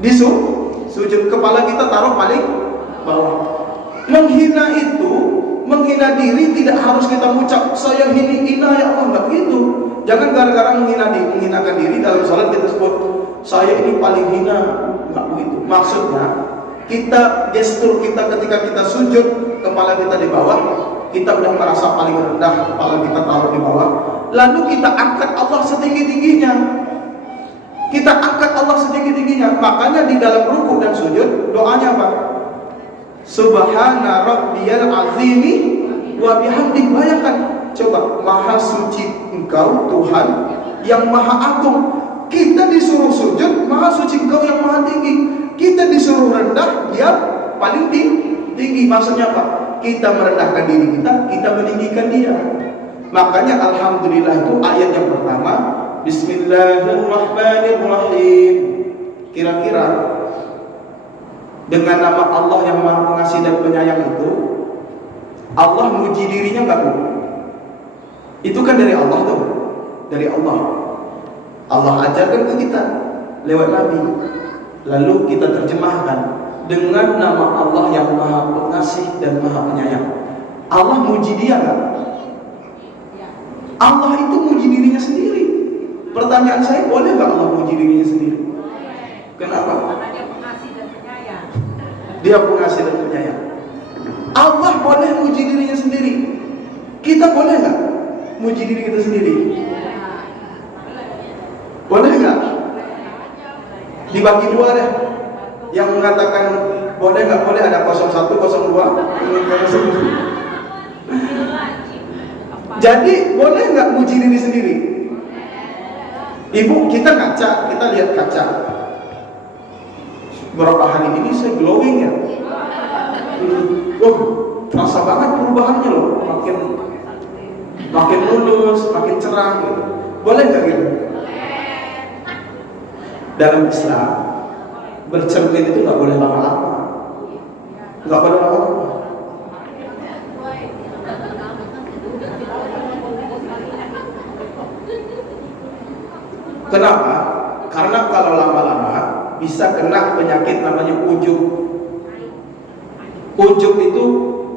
Di sujud. Kepala kita taruh paling bawah. Menghina diri tidak harus kita mengucap saya hina ya Allah, enggak begitu. Jangan gara-gara menghinakan diri dalam sholat kita sebut saya ini paling hina, enggak begitu. Maksudnya gestur kita ketika kita sujud, kepala kita di bawah, kita udah merasa paling rendah, kepala kita taruh di bawah. Lalu kita angkat Allah setinggi-tingginya. Kita angkat Allah setinggi-tingginya. Makanya di dalam ruku dan sujud doanya apa? Subhana rabbiyal azimi wa bihamdi. Bayangkan, coba, maha suci Engkau Tuhan yang maha agung. Kita disuruh sujud, maha suci Engkau yang maha tinggi. Kita disuruh rendah, Dia paling tinggi. Maksudnya apa? Kita merendahkan diri kita meninggikan Dia. Makanya alhamdulillah itu ayat yang pertama, Bismillahirrahmanirrahim. Kira-kira dengan nama Allah yang Maha Pengasih dan Penyayang itu, Allah muji dirinya enggak, Bu? Itu kan dari Allah tuh. Dari Allah. Allah ajarkan ke kita lewat Nabi. Lalu kita terjemahkan dengan nama Allah yang Maha Pengasih dan Maha Penyayang. Allah muji Dia enggak? Allah itu muji dirinya sendiri. Pertanyaan saya, boleh enggak Allah muji dirinya sendiri? Kenapa? Dia pengasih dan penyayang. Allah boleh muji dirinya sendiri. Kita boleh nggak muji diri kita sendiri? Boleh nggak? Dibagi 2 deh. Yang mengatakan boleh nggak boleh ada 01, 02. Jadi boleh nggak muji diri sendiri? Ibu, kita kaca, kita lihat kaca. Berapa hari ini saya glowing ya? Terasa banget perubahannya loh. Makin mulus, makin cerah gitu. Boleh nggak gitu? Dalam Islam bercermin itu nggak boleh lama-lama. Nggak boleh lama-lama. Kenapa? Karena kalau lama-lama bisa kena penyakit namanya ujub. Ujub itu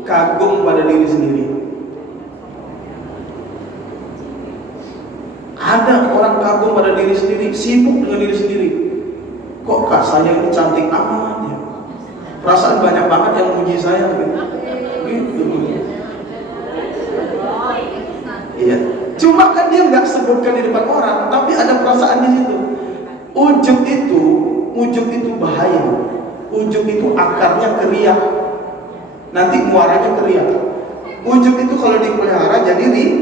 kagum pada diri sendiri. Ada orang kagum pada diri sendiri, sibuk dengan diri sendiri. Kok kak saya ini cantik amat ya? Perasaan banyak banget yang muji saya gitu. Iya. Cuma kan dia nggak sebutkan di depan orang, tapi ada perasaan di situ. Ujub itu bahaya. Ujub itu akarnya keriak. Nanti muaranya keriak. Ujub itu kalau dipelihara jadi riya.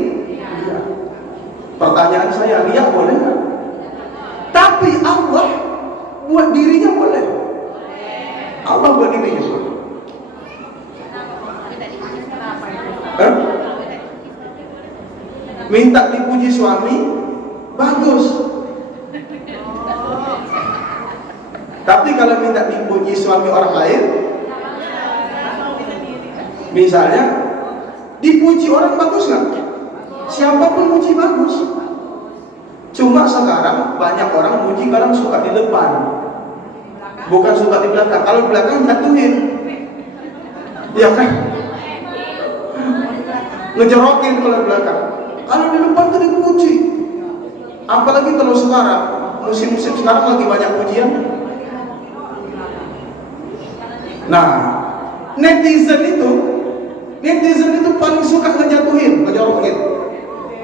Pertanyaan saya, riya boleh nggak? Tapi Allah buat dirinya boleh. Allah buat dirinya boleh. Minta dipuji suami bagus. Tapi kalau minta dipuji suami orang lain, misalnya dipuji orang bagus nggak? Siapapun muji bagus. Cuma sekarang banyak orang muji kadang suka di depan, bukan suka di belakang. Kalau di belakang jatuhin, ya kan? Ngejerokin kalau di belakang. Kalau di depan tuh dipuji. Apalagi kalau sekarang musim-musim sekarang lagi banyak pujian. Nah, netizen itu paling suka ngejatuhin, ngejorokin.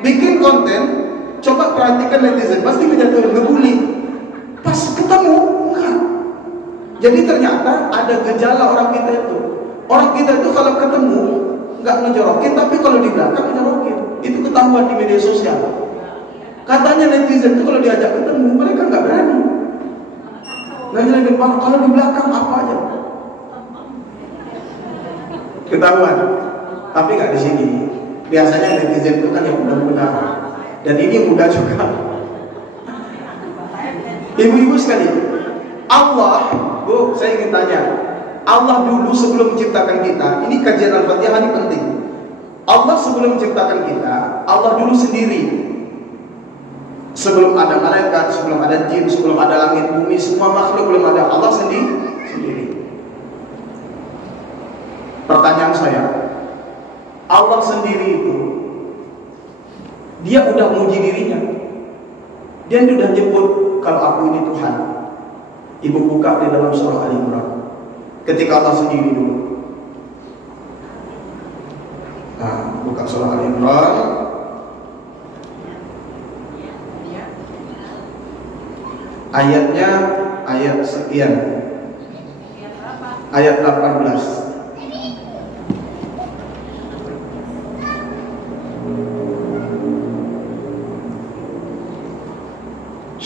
Bikin konten, coba perhatikan netizen, pasti ngejatuhin, ngebully. Pas ketemu, enggak. Jadi ternyata ada gejala orang kita itu. Orang kita itu kalau ketemu enggak ngejorokin, tapi kalau di belakang ngejorokin. Itu ketahuan di media sosial. Katanya netizen itu kalau diajak ketemu, mereka enggak berani. Nanya kalau di belakang apa aja. Ketahuan, tapi nggak di sini. Biasanya netizen itu kan yang muda-muda, dan ini muda juga. Ibu-ibu sekalian, Allah, Bu, saya ingin tanya, Allah dulu sebelum menciptakan kita, ini kajian Al-Fatihah ini penting. Allah sebelum menciptakan kita, Allah dulu sendiri. Sebelum ada malaikat, sebelum ada jin, sebelum ada langit bumi, semua makhluk belum ada, Allah sendiri. Pertanyaan saya, Allah sendiri itu, dia udah muji dirinya. Dia sudah nyebut kalau aku ini Tuhan. Ibu buka di dalam surah Al-Imran. Ketika Allah sendiri dulu. Nah, buka surah Al-Imran. Ayatnya ayat sekian. Ayat 18.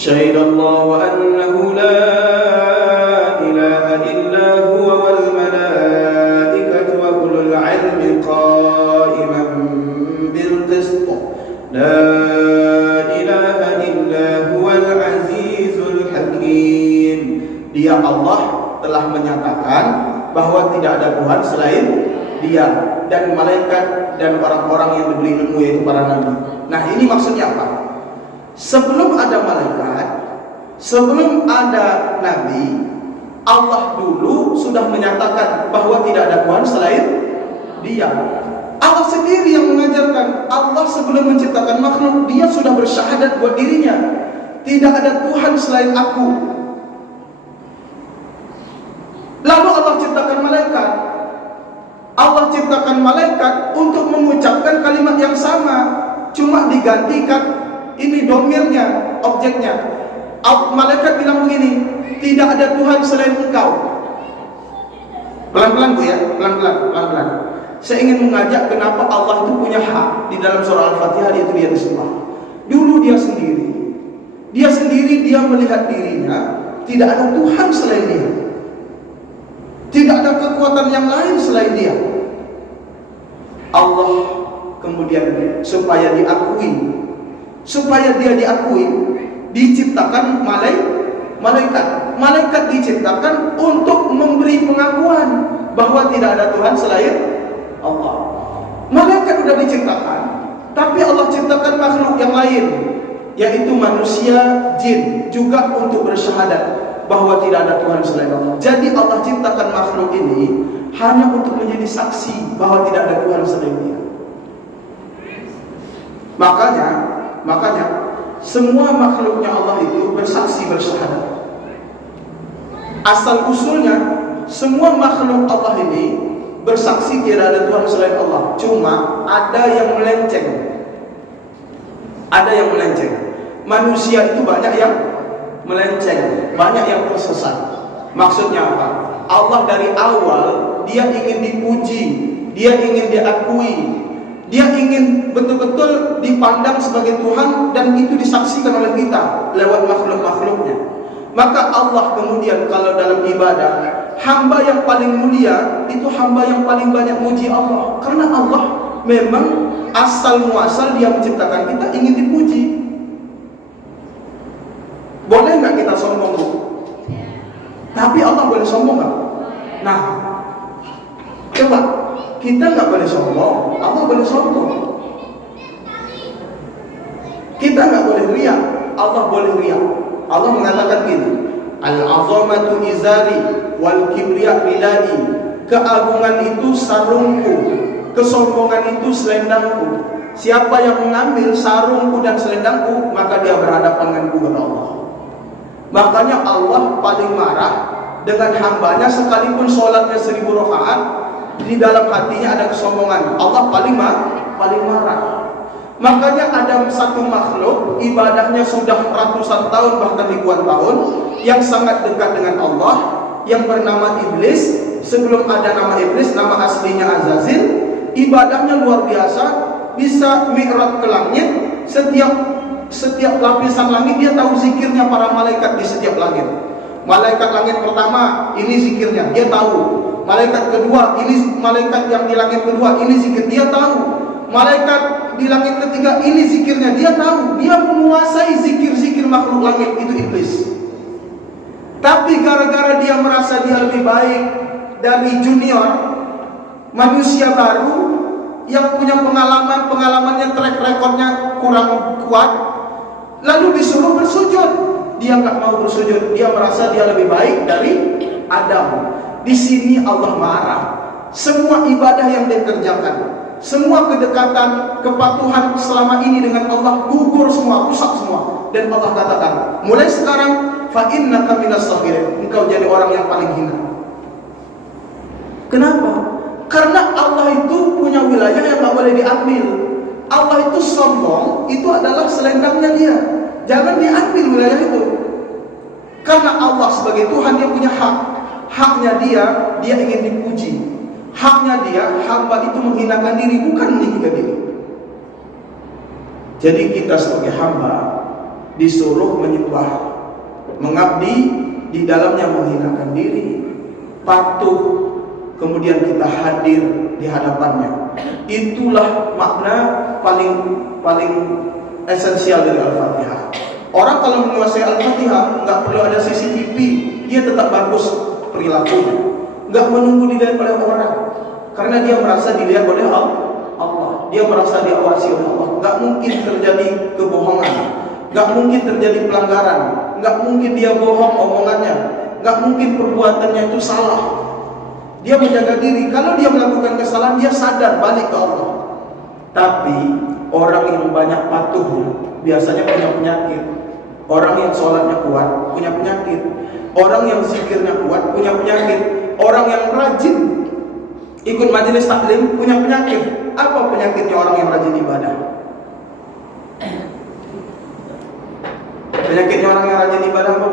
شهد الله أنه لا إله إلا هو والملائكة وأولو العلم قائما بالقسط لا إله إلا هو العزيز الحكيم. Dia Allah telah menyatakan bahwa tidak ada Tuhan selain Dia, dan malaikat dan orang-orang yang diberi ilmu yaitu para nabi. Nah, ini maksudnya apa? Sebelum ada malaikat, sebelum ada nabi, Allah dulu sudah menyatakan bahwa tidak ada Tuhan selain Dia. Allah sendiri yang mengajarkan. Allah sebelum menciptakan makhluk, Dia sudah bersyahadat buat dirinya, tidak ada Tuhan selain aku. Lalu Allah ciptakan malaikat. Allah ciptakan malaikat untuk mengucapkan kalimat yang sama, cuma digantikan ini domirnya, objeknya. Malaikat bilang begini, tidak ada Tuhan selain Engkau. Pelan-pelan Bu ya, pelan-pelan. Saya ingin mengajak kenapa Allah itu punya hak di dalam surah Al-Fatihah, yaitu Dia disembah. Dulu Dia sendiri. Dia melihat dirinya, tidak ada Tuhan selain Dia. Tidak ada kekuatan yang lain selain Dia. Allah kemudian supaya dia diakui, diciptakan malaikat. Malaikat diciptakan untuk memberi pengakuan bahwa tidak ada Tuhan selain Allah. Malaikat sudah diciptakan, tapi Allah ciptakan makhluk yang lain, yaitu manusia, jin, juga untuk bersyahadat. bahwa tidak ada Tuhan selain Allah. Jadi Allah ciptakan makhluk ini hanya untuk menjadi saksi bahwa tidak ada Tuhan selain Dia. Makanya semua makhluknya Allah itu bersaksi, bersyahadat. Asal usulnya semua makhluk Allah ini bersaksi tidak ada Tuhan selain Allah. Cuma ada yang melenceng. Manusia itu banyak yang melenceng, banyak yang tersesat. Maksudnya apa? Allah dari awal Dia ingin dipuji, Dia ingin diakui, Dia ingin betul-betul dipandang sebagai Tuhan, dan itu disaksikan oleh kita lewat makhluk-makhluknya. Maka Allah kemudian kalau dalam ibadah, hamba yang paling mulia itu hamba yang paling banyak muji Allah. Karena Allah memang asal muasal Dia menciptakan kita ingin dipuji. Boleh nggak kita sombong, Bu? Tapi Allah boleh sombong nggak? Nah, coba kita nggak boleh sombong, Allah boleh sombong. Kita nggak boleh riya, Allah boleh riya. Allah mengatakan gini, al-azamatu izari wal kibriya ridai. Keagungan itu sarungku, kesombongan itu selendangku. Siapa yang mengambil sarungku dan selendangku, maka dia berhadapan denganku, kata Allah. Makanya Allah paling marah dengan hambanya, sekalipun sholatnya 1000 rakaat, di dalam hatinya ada kesombongan. Allah paling marah. Makanya ada satu makhluk ibadahnya sudah ratusan tahun, bahkan ribuan tahun, yang sangat dekat dengan Allah, yang bernama Iblis. Sebelum ada nama Iblis, nama aslinya Azazil. Ibadahnya luar biasa, bisa mi'raj ke langit. Setiap lapisan langit dia tahu zikirnya para malaikat di setiap langit. Malaikat langit pertama ini zikirnya, dia tahu. Malaikat kedua, ini malaikat yang di langit kedua, ini zikir, dia tahu. Malaikat di langit ketiga, ini zikirnya, dia tahu. Dia menguasai zikir-zikir makhluk langit, itu iblis. Tapi gara-gara dia merasa dia lebih baik dari junior, manusia baru yang punya pengalamannya track recordnya kurang kuat, lalu disuruh bersujud. Dia nggak mau bersujud, dia merasa dia lebih baik dari Adam. Di sini Allah marah. Semua ibadah yang dia kerjakan, semua kedekatan, kepatuhan selama ini dengan Allah gugur semua, rusak semua. Dan Allah katakan, mulai sekarang fa innaka minas sagirin, engkau jadi orang yang paling hina. Kenapa? Karena Allah itu punya wilayah yang tak boleh diambil. Allah itu sombong, itu adalah selendangnya Dia. Jangan diambil wilayah itu. Karena Allah sebagai Tuhan, Dia punya hak. Haknya Dia ingin dipuji. Haknya Dia, hamba itu menghinakan diri, bukan meninggikan diri. Jadi kita sebagai hamba disuruh menyembah, mengabdi, di dalamnya menghinakan diri, patuh, kemudian kita hadir di hadapannya. Itulah makna paling esensial dari Al-Fatihah. Orang kalau menguasai Al-Fatihah nggak perlu ada CCTV, dia tetap bagus perilakunya, nggak menunggu dilihat oleh orang, karena dia merasa dilihat oleh Allah. Dia merasa diawasi oleh Allah. Nggak mungkin terjadi kebohongan, nggak mungkin terjadi pelanggaran, nggak mungkin dia bohong omongannya, nggak mungkin perbuatannya itu salah. Dia menjaga diri. Kalau dia melakukan kesalahan, dia sadar balik ke Allah. Tapi orang yang banyak patuh biasanya punya penyakit. Orang yang sholatnya kuat punya penyakit. Orang yang zikirnya kuat punya penyakit. Orang yang rajin ikut majelis taklim punya penyakit. Apa penyakitnya orang yang rajin ibadah? Penyakitnya orang yang rajin ibadah apa?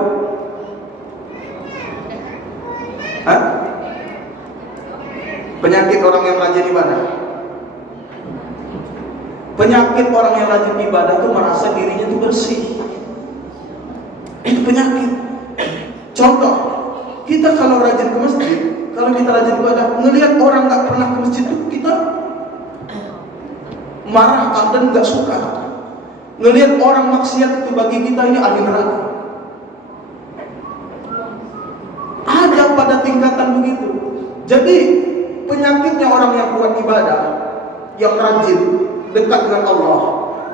Hah? Penyakit orang yang rajin ibadah. Penyakit orang yang rajin ibadah itu merasa dirinya itu bersih. Itu penyakit. Contoh, kita kalau rajin ke masjid, kalau kita rajin ibadah, ngelihat orang nggak pernah ke masjid itu kita marah dan nggak suka. Ngelihat orang maksiat itu bagi kita ini ahli neraka. Ada pada tingkatan begitu. Jadi penyakitnya orang yang kuat ibadah, yang rajin, dekat dengan Allah,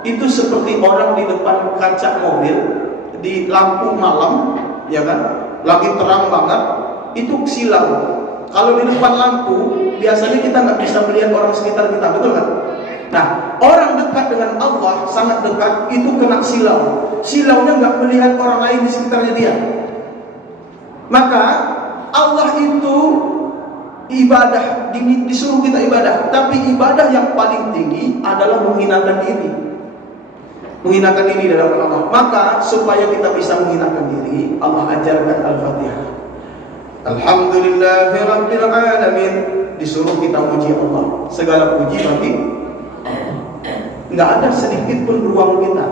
itu seperti orang di depan kaca mobil, di lampu malam, ya kan? lagi terang banget, itu silau. Kalau di depan lampu, biasanya kita nggak bisa melihat orang sekitar kita, betul kan? Nah, orang dekat dengan Allah, sangat dekat, itu kena silau. Silaunya nggak melihat orang lain di sekitarnya dia. Maka Allah itu ibadah, disuruh kita ibadah, tapi ibadah yang paling tinggi adalah menghinakan diri. Menghinakan diri dalam Allah. Maka supaya kita bisa menghinakan diri, Allah ajarkan Al-Fatihah. Alhamdulillahirabbil alamin. Disuruh kita muji Allah. Segala puji bagi nggak ada sedikit pun ruang kita.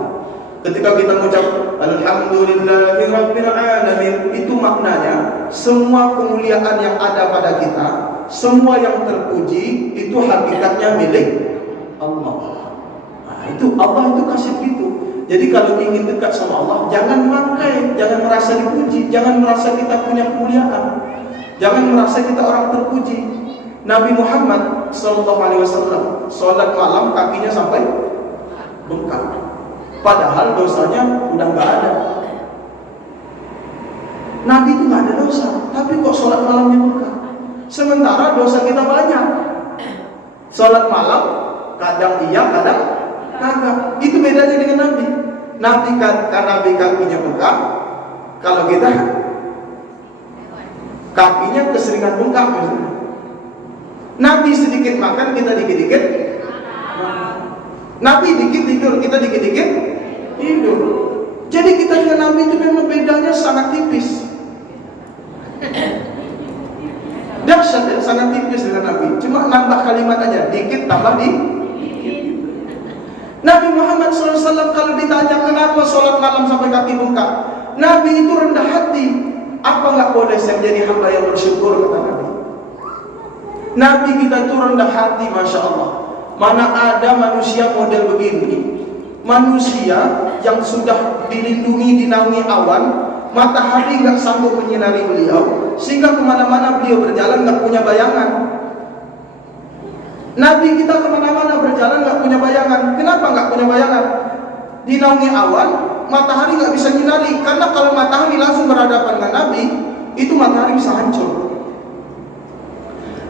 Ketika kita mengucap Alhamdulillahirabbil alamin, itu maknanya semua kemuliaan yang ada pada kita, semua yang terpuji itu hakikatnya milik Allah. Itu Allah itu kasih begitu. Jadi kalau ingin dekat sama Allah, jangan mangkai, jangan merasa dipuji, jangan merasa kita punya kemuliaan, jangan merasa kita orang terpuji. Nabi Muhammad SAW sholat malam kakinya sampai bengkak, padahal dosanya udah nggak ada. Nabi itu nggak ada dosa, tapi kok sholat malamnya bengkak. Sementara dosa kita banyak. Sholat malam kadang iya, kadang kagak. Itu bedanya dengan Nabi. Nabi kakinya bengkak. Kalau kita kakinya keseringan bengkak. Nabi sedikit makan, kita dikit-dikit. Nabi dikit tidur, kita dikit-dikit tidur. Jadi kita dengan Nabi itu memang bedanya sangat tipis. Dahsyat ya, sangat tipis dengan Nabi. Cuma nambah kalimat aja, dikit tambah di. Nabi Muhammad SAW kalau ditanya kenapa sholat malam sampai kaki bengkak, Nabi itu rendah hati. Apa nggak boleh saya menjadi hamba yang bersyukur, kata Nabi. Nabi kita itu rendah hati, Masya Allah. Mana ada manusia model begini, manusia yang sudah dilindungi, dinaungi awan, matahari nggak sanggup menyinari beliau, sehingga kemana-mana beliau berjalan nggak punya bayangan. Nabi kita kemana-mana berjalan nggak punya bayangan. Kenapa nggak punya bayangan? Dinaungi awan, matahari nggak bisa nyinari. Karena kalau matahari langsung berhadapan dengan Nabi, itu matahari bisa hancur.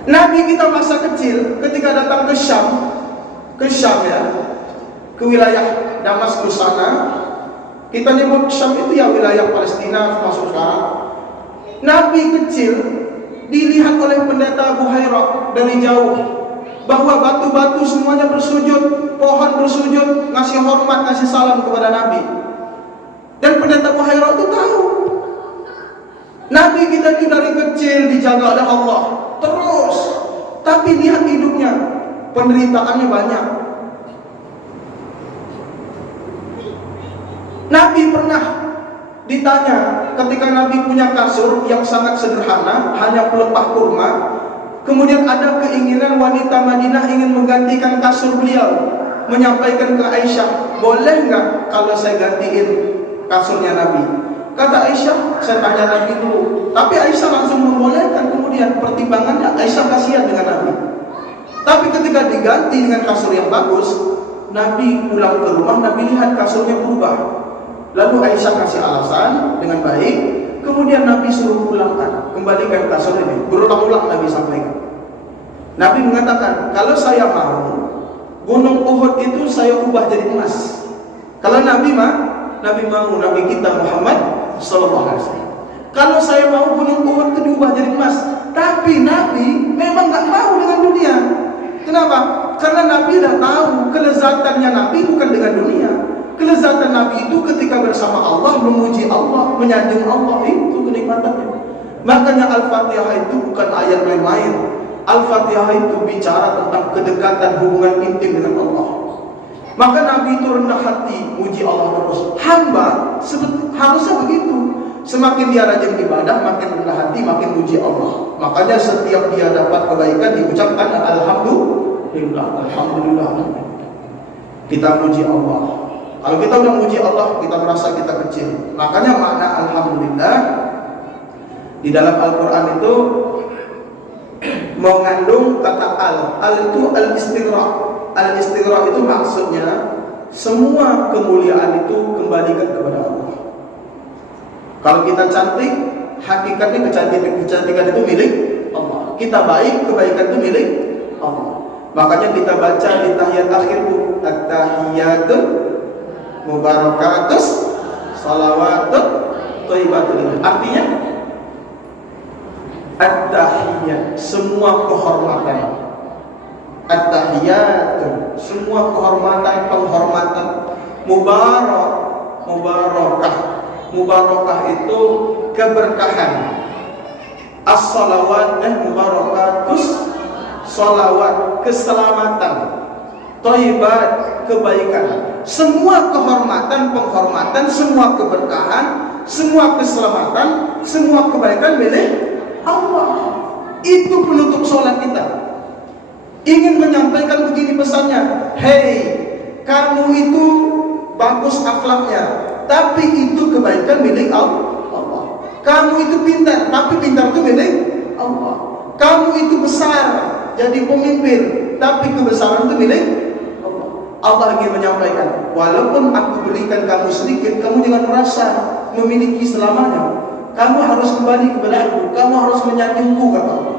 Nabi kita masa kecil ketika datang ke Syam ya, ke wilayah Damaskus sana. Kita nyebut Syam itu ya wilayah Palestina termasuk sekarang. Nabi kecil dilihat oleh pendeta Abu Hairah dari jauh, bahwa batu-batu semuanya bersujud, pohon bersujud, ngasih hormat, ngasih salam kepada Nabi. Dan pendeta Abu Hairah itu tahu Nabi kita itu dari kecil dijaga oleh Allah terus, tapi lihat hidupnya, penderitaannya banyak. Nabi pernah ditanya ketika Nabi punya kasur yang sangat sederhana, hanya pelepah kurma. Kemudian ada keinginan wanita Madinah ingin menggantikan kasur beliau, menyampaikan ke Aisyah, boleh nggak kalau saya gantiin kasurnya Nabi? Kata Aisyah, saya tanya Nabi dulu. Tapi Aisyah langsung membolehkan. Kemudian pertimbangannya, Aisyah kasihan dengan Nabi. Tapi ketika diganti dengan kasur yang bagus, Nabi pulang ke rumah, Nabi lihat kasurnya berubah. Lalu Aisyah kasih alasan dengan baik. Kemudian Nabi suruh pulangkan, kembalikan kasur ini. Berulang-ulang Nabi sampaikan. Nabi mengatakan, kalau saya mau, gunung Uhud itu saya ubah jadi emas. Kalau Nabi mau, Nabi kita Muhammad Sallallahu Alaihi Wasallam. Kalau saya mau gunung Uhud itu diubah jadi emas. Tapi Nabi memang nggak mau dengan dunia. Kenapa? Karena Nabi dah tahu kelezatannya Nabi bukan dengan dunia. Kelezatan Nabi itu ketika bersama Allah, memuji Allah, menyanjung Allah, itu kenikmatannya. Makanya Al-Fatihah itu bukan ayat main-main. Al-Fatihah itu bicara tentang kedekatan, hubungan intim dengan Allah. Maka Nabi itu rendah hati, muji Allah terus. Hamba harusnya begitu. Semakin dia rajin ibadah, makin rendah hati, makin muji Allah. Makanya setiap dia dapat kebaikan diucapkan Alhamdulillah, Alhamdulillah. Kita muji Allah. Kalau kita udah muji Allah, kita merasa kita kecil. Makanya makna Alhamdulillah di dalam Al-Quran itu mengandung kata al itu al-istighraq. Al-istighraq itu maksudnya semua kemuliaan itu kembalikan kepada Allah. Kalau kita cantik, hakikatnya kecantikan itu milik Allah. Kita baik, kebaikan itu milik Allah. Makanya kita baca di tahiyat akhir bu, at-tahiyatul mubarakatus salawatut thayyibatul. Artinya at-tahiyat, semua kehormatan. At-tahiyat, semua kehormatan, penghormatan. Mubarakah. Mubarakah itu keberkahan. As-salawat mubarakatus, salawat keselamatan. Thayyibat, kebaikan. Semua kehormatan, penghormatan, semua keberkahan, semua keselamatan, semua kebaikan milik Allah. Itu penutup sholat kita. Ingin menyampaikan begini pesannya, hei, kamu itu bagus akhlaknya, tapi itu kebaikan milik Allah. Kamu itu pintar, tapi pintar itu milik Allah. Kamu itu besar, jadi pemimpin, tapi kebesaran itu milik Allah. Allah ingin menyampaikan, walaupun aku berikan kamu sedikit, kamu jangan merasa memiliki selamanya. Kamu harus kembali kepada aku, kamu harus menyanjungku, kata Allah.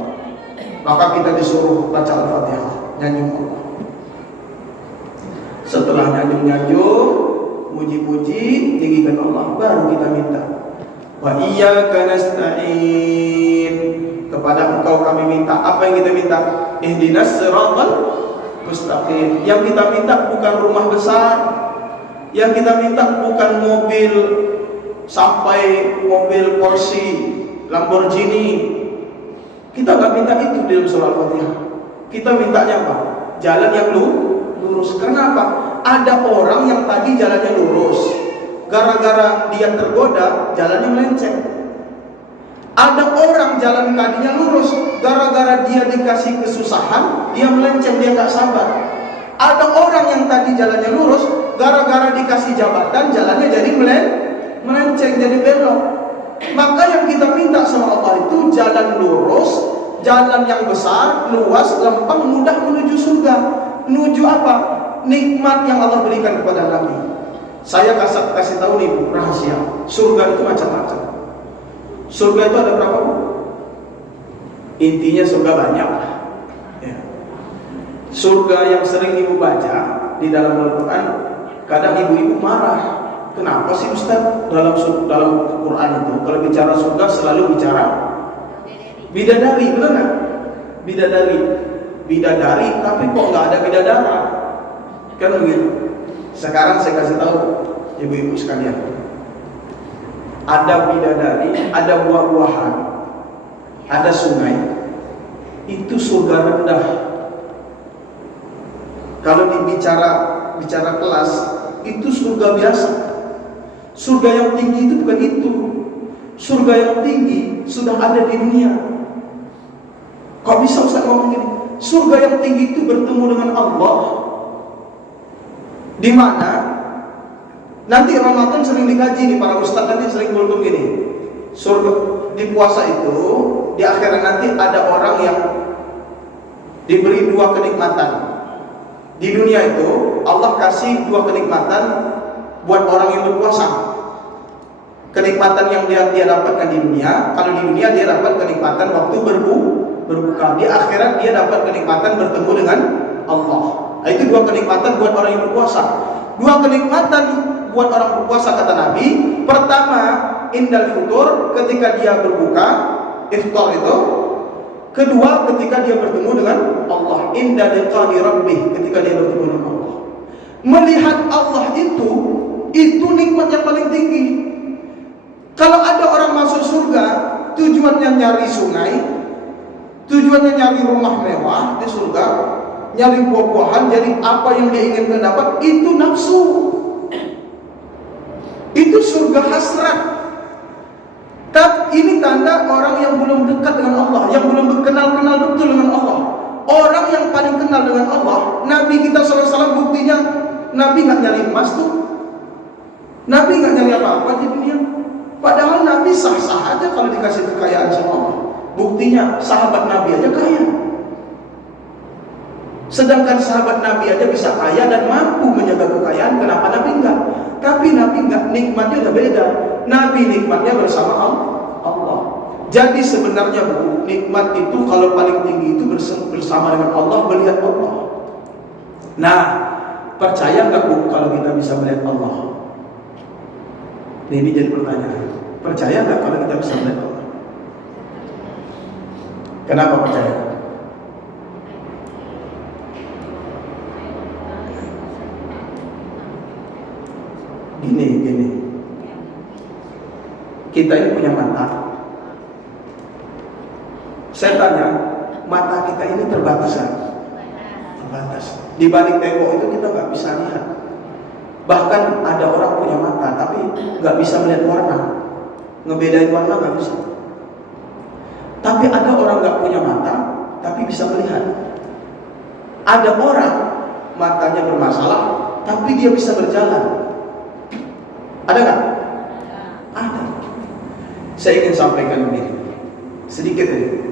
Maka kita disuruh baca Al-Fatihah, nyanjung Allah. Setelah nyanjung-nyanjung, muji-muji, tinggikan Allah, baru kita minta. Wa iyyaka nasta'in, kepada Engkau kami minta. Apa yang kita minta? Ihdinas siratal mustaqim. Yang kita minta bukan rumah besar, yang kita minta bukan mobil sampai mobil Porsche, Lamborghini. Kita nggak minta itu di dalam surah Al-Fatihah. Kita mintanya apa? Jalan yang lurus. Kenapa? Ada orang yang tadi jalannya lurus, gara-gara dia tergoda, jalannya melenceng. Ada orang jalan tadinya lurus, gara-gara dia dikasih kesusahan, dia melenceng, dia nggak sabar. Ada orang yang tadi jalannya lurus, gara-gara dikasih jabatan, jalannya jadi melenceng, jadi belok. Maka yang kita minta sama Allah itu jalan lurus, jalan yang besar, luas, lempeng, mudah menuju surga. Menuju apa? Nikmat yang Allah berikan kepada Nabi. Saya kasih tahu nih Bu, rahasia. Surga itu macam-macam. Surga itu ada berapa Bu? Intinya surga banyak. Ya. Surga yang sering Ibu baca di dalam Al-Quran, kadang ibu-ibu marah. Kenapa sih Ustaz dalam Quran itu kalau bicara surga selalu bicara bidadari, benar nggak? Bidadari, tapi kok nggak ada bidadara? Kan begitu. Sekarang saya kasih tahu ibu-ibu sekalian, ada bidadari, ada buah-buahan, ada sungai. Itu surga rendah. Kalau bicara kelas, itu surga biasa. Surga yang tinggi itu bukan itu. Surga yang tinggi sudah ada di dunia. Kok bisa Ustaz ngomong gini? Surga yang tinggi itu bertemu dengan Allah. Di mana? Nanti Ramadan sering dikaji nih para ustaz, nanti sering kultum gini. Surga di puasa itu, di akhirat nanti ada orang yang diberi dua kenikmatan. Di dunia itu Allah kasih dua kenikmatan buat orang yang berpuasa. Kenikmatan yang dia dapatkan di dunia, kalau di dunia dia dapat kenikmatan waktu berbuka. Di akhirat dia dapat kenikmatan bertemu dengan Allah. Nah, itu dua kenikmatan buat orang yang berpuasa. Dua kenikmatan buat orang berpuasa kata Nabi. Pertama, indal futur, ketika dia berbuka, iftar itu. Kedua, ketika dia bertemu dengan Allah, inda liqa'i rabbih, ketika dia bertemu dengan Allah. Melihat Allah itu nikmat yang paling tinggi. Kalau ada orang masuk surga, tujuannya nyari sungai, tujuannya nyari rumah mewah di surga, nyari buah-buahan, jadi apa yang dia inginkan dapat, itu nafsu. Itu surga hasrat. Tapi ini tanda orang yang belum dekat dengan Allah, yang belum kenal betul dengan Allah. Orang yang paling kenal dengan Allah, Nabi kita SAW, buktinya Nabi nggak nyari emas tuh, Nabi nggak nyari apa-apa di dunia. Padahal Nabi sah-sah aja kalau dikasih kekayaan sama Allah. Buktinya sahabat Nabi aja kaya. Sedangkan sahabat Nabi aja bisa kaya dan mampu menjaga kekayaan, kenapa Nabi enggak? Tapi Nabi enggak, nikmatnya udah beda. Nabi nikmatnya bersama Allah. Jadi sebenarnya Bu, nikmat itu kalau paling tinggi itu bersama dengan Allah, melihat Allah. Nah, percaya nggak Bu kalau kita bisa melihat Allah? Ini jadi pertanyaan. Percaya nggak kalau kita bisa melihat Allah? Kenapa percaya? Gini. Kita ini punya mata. Saya tanya, mata kita ini terbatas kan? Terbatas. Di balik tembok itu kita nggak bisa lihat. Bahkan ada orang punya mata tapi nggak bisa melihat warna, ngebedain warna nggak bisa. Tapi ada orang nggak punya mata tapi bisa melihat. Ada orang matanya bermasalah tapi dia bisa berjalan. Ada nggak? Ada. Saya ingin sampaikan begini, sedikit ini.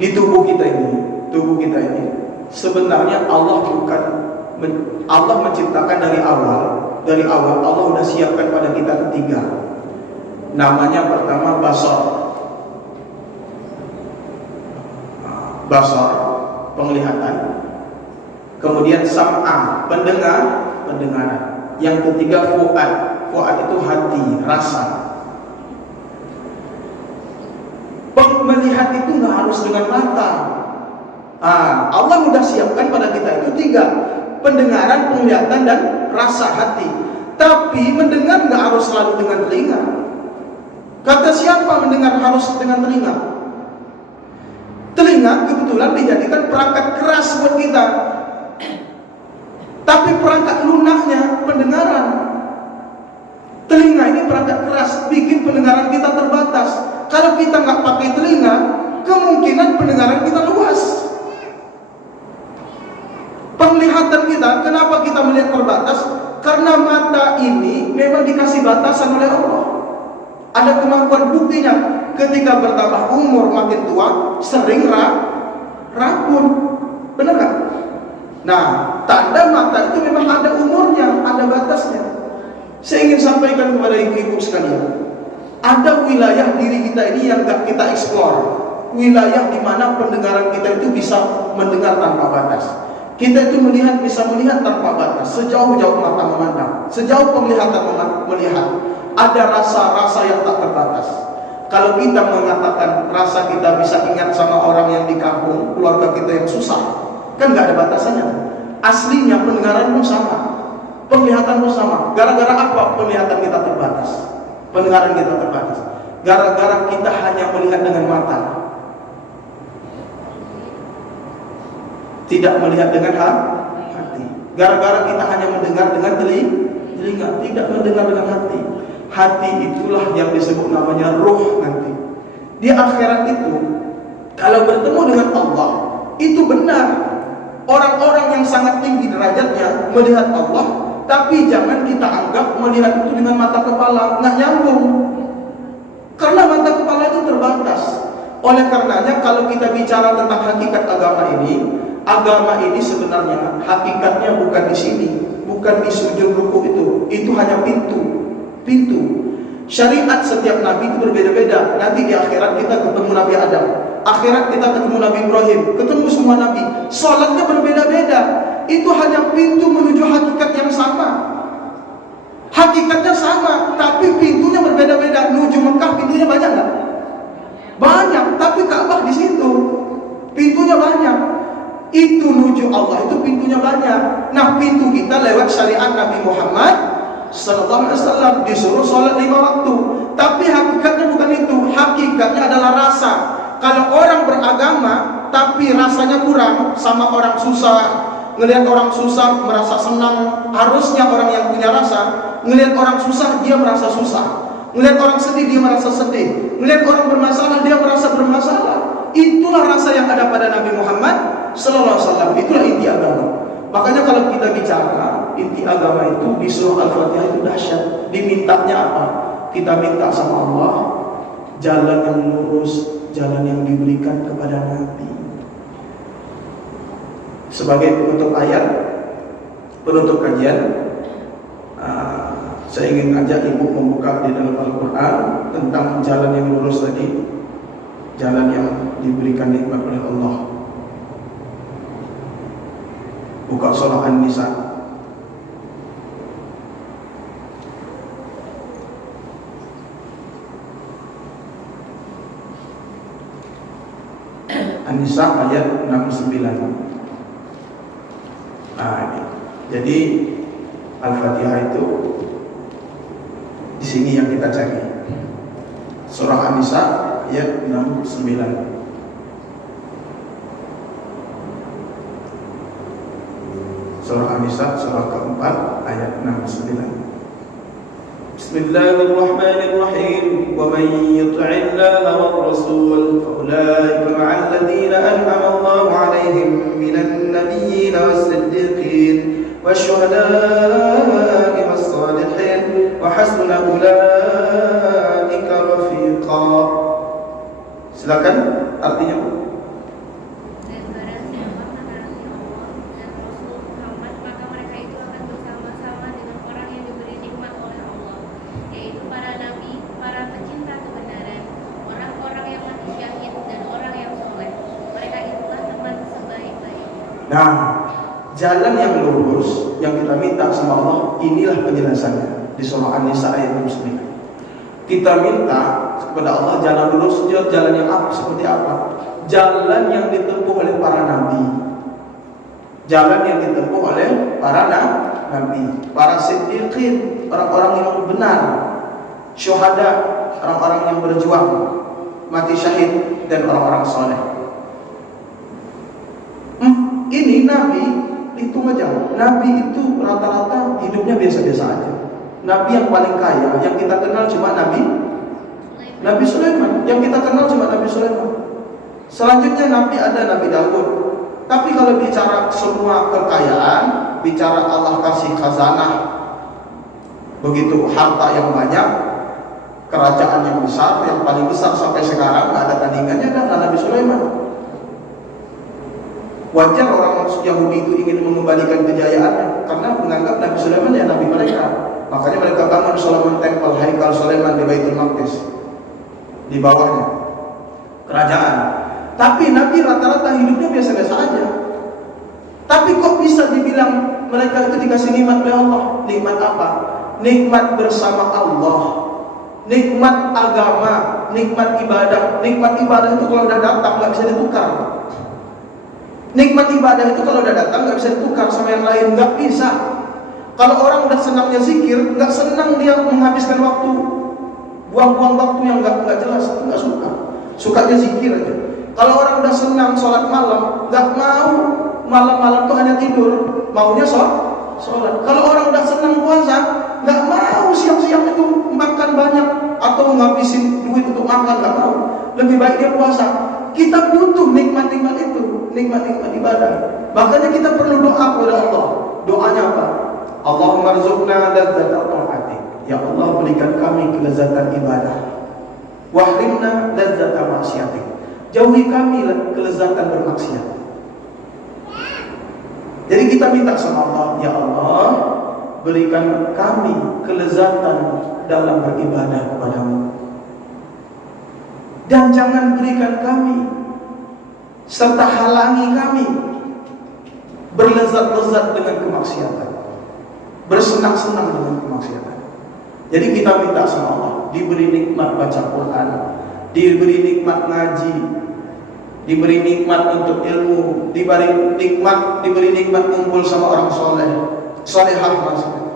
Di tubuh kita ini, sebenarnya Allah menciptakan dari awal Allah sudah siapkan pada kita ketiga. Namanya pertama basar, penglihatan. Kemudian sam'a, pendengaran. Yang ketiga fuad itu hati, rasa. Melihat itu nggak harus dengan mata. Allah sudah siapkan pada kita itu tiga: pendengaran, penglihatan, dan rasa hati. Tapi mendengar nggak harus selalu dengan telinga. Kata siapa mendengar harus dengan telinga? Telinga kebetulan dijadikan perangkat keras buat kita. Tapi perangkat lunaknya pendengaran. Telinga ini perangkat keras, bikin pendengaran kita terbatas. Kalau kita nggak pakai telinga, kemungkinan pendengaran kita luas. Penglihatan kita, kenapa kita melihat terbatas? Karena mata ini memang dikasih batasan oleh Allah. Ada kemampuan, buktinya ketika bertambah umur makin tua sering rapuh. Benar nggak? Nah, tanda mata itu memang ada umurnya, ada batasnya. Saya ingin sampaikan kepada ibu-ibu sekalian, ada wilayah diri kita ini yang gak kita eksplor. Wilayah di mana pendengaran kita itu bisa mendengar tanpa batas. Kita itu bisa melihat tanpa batas, sejauh-jauh mata memandang, sejauh penglihatan melihat. Ada rasa-rasa yang tak terbatas. Kalau kita mengatakan rasa kita bisa ingat sama orang yang di kampung, keluarga kita yang susah, kan gak ada batasannya. Aslinya pendengaran pun sama, penglihatan pun sama. Gara-gara apa penglihatan kita terbatas, pendengaran kita terbatas? Gara-gara kita hanya melihat dengan mata, tidak melihat dengan hati. Gara-gara kita hanya mendengar dengan telinga, tidak mendengar dengan hati. Hati itulah yang disebut namanya ruh nanti. Di akhirat itu, kalau bertemu dengan Allah, itu benar. Orang-orang yang sangat tinggi derajatnya melihat Allah, tapi jangan kita anggap melihat itu dengan mata kepala, nggak nyambung. Karena mata kepala itu terbatas. Oleh karenanya kalau kita bicara tentang hakikat agama ini sebenarnya hakikatnya bukan di sini, bukan di sujud ruku itu hanya pintu. Syariat setiap nabi itu berbeda-beda. Nanti di akhirat kita ketemu Nabi Adam, akhirat kita ketemu Nabi Ibrahim, ketemu semua nabi. Sholatnya berbeda-beda. Itu hanya pintu menuju hakikat yang sama. Hakikatnya sama, tapi pintunya berbeda-beda. Menuju Mekah pintunya banyak nggak? Banyak, tapi Ka'bah di situ pintunya banyak. Itu menuju Allah itu pintunya banyak. Nah, pintu kita lewat syariat Nabi Muhammad Sallallahu Alaihi Wasallam, disuruh sholat 5 waktu. Tapi hakikatnya bukan itu. Hakikatnya adalah rasa. Kalau orang beragama tapi rasanya kurang, sama orang susah, ngelihat orang susah merasa senang. Harusnya orang yang punya rasa, ngelihat orang susah dia merasa susah, ngelihat orang sedih dia merasa sedih, ngelihat orang bermasalah dia merasa bermasalah. Itulah rasa yang ada pada Nabi Muhammad Sallallahu Alaihi Wasallam. Itulah inti agama. Makanya kalau kita bicara inti agama itu di surah Al-Fatihah itu dahsyat. Dimintanya apa? Kita minta sama Allah jalan yang lurus, jalan yang diberikan kepada Nabi. Sebagai penutup ayat, penutup kajian, saya ingin ajak ibu membuka di dalam Al-Quran tentang jalan yang lurus tadi. jalan yang diberikan nikmat oleh Allah. Buka surah An-Nisa. An-Nisa ayat 69. Nah, ini. Jadi Al-Fatihah itu di sini yang kita cari. Surah An-Nisa ayat 69. Surah An-Nisa surah keempat ayat 69. Bismillahirrahmanirrahim. Wa man yuti'illaha war rasul fa ulaika ma'al ladzina an'ama Allahu 'alaihim minan nabiyyin was-siddiqin wasyuhada'i was-salihin wa hasuna ulaika rafiqa. Silakan artinya. Nah, jalan yang lurus yang kita minta sama Allah, inilah penjelasannya di surah An-Nisa ayat 69. Kita minta kepada Allah jalan lurus, jalan yang apa, seperti apa? Jalan yang ditempuh oleh para nabi. Jalan yang ditempuh oleh para nabi, para siddiqin, orang-orang yang benar, syuhada, orang-orang yang berjuang, mati syahid, dan orang-orang soleh. Ini Nabi, hitung aja. Nabi itu rata-rata hidupnya biasa-biasa aja. Nabi yang paling kaya, yang kita kenal cuma Nabi Sulaiman. Yang kita kenal cuma Nabi Sulaiman. Selanjutnya Nabi ada Nabi Daud. Tapi kalau bicara semua kekayaan, bicara Allah kasih khazanah, begitu harta yang banyak, kerajaan yang besar, yang paling besar sampai sekarang nggak ada tandingannya adalah Nabi Sulaiman. Wajar orang Yahudi itu ingin mengembalikan kejayaannya karena menganggap Nabi Sulaiman ya Nabi mereka. Makanya mereka bangun Solomon Temple, Haikal Sulaiman di Baitul Maqdis, di bawahnya kerajaan. Tapi Nabi rata-rata hidupnya biasa-biasa aja. Tapi kok bisa dibilang mereka itu dikasih nikmat oleh Allah? Nikmat apa? Nikmat bersama Allah, nikmat agama, nikmat ibadah. Nikmat ibadah itu kalau udah datang nggak bisa ditukar. Nikmat ibadah itu kalau udah datang nggak bisa ditukar sama yang lain, nggak bisa. Kalau orang udah senangnya zikir, nggak senang dia menghabiskan waktu, buang-buang waktu yang nggak jelas, itu nggak suka. Sukanya zikir aja. Kalau orang udah senang sholat malam, nggak mau malam-malam tuh hanya tidur, maunya sholat. Kalau orang udah senang puasa, nggak mau siang-siang itu makan banyak atau ngabisin duit untuk makan, nggak mau. Lebih baik dia puasa. Kita butuh nikmat-nikmat itu, nikmat-nikmat ibadah. Makanya kita perlu doa kepada Allah. Doanya apa? Allahumma rzuqna ladzata ta'atik. Ya Allah, berikan kami kelezatan ibadah. Wahrimna ladzata maksiatik. Jauhi kami kelezatan bermaksiat. Jadi kita minta sama Allah, ya Allah, berikan kami kelezatan dalam beribadah kepadamu. Dan jangan berikan kami serta halangi kami berlezat-lezat dengan kemaksiatan, bersenang-senang dengan kemaksiatan. Jadi kita minta sama Allah, diberi nikmat baca Quran, diberi nikmat ngaji, diberi nikmat untuk ilmu, diberi nikmat kumpul sama orang solehah maksudnya,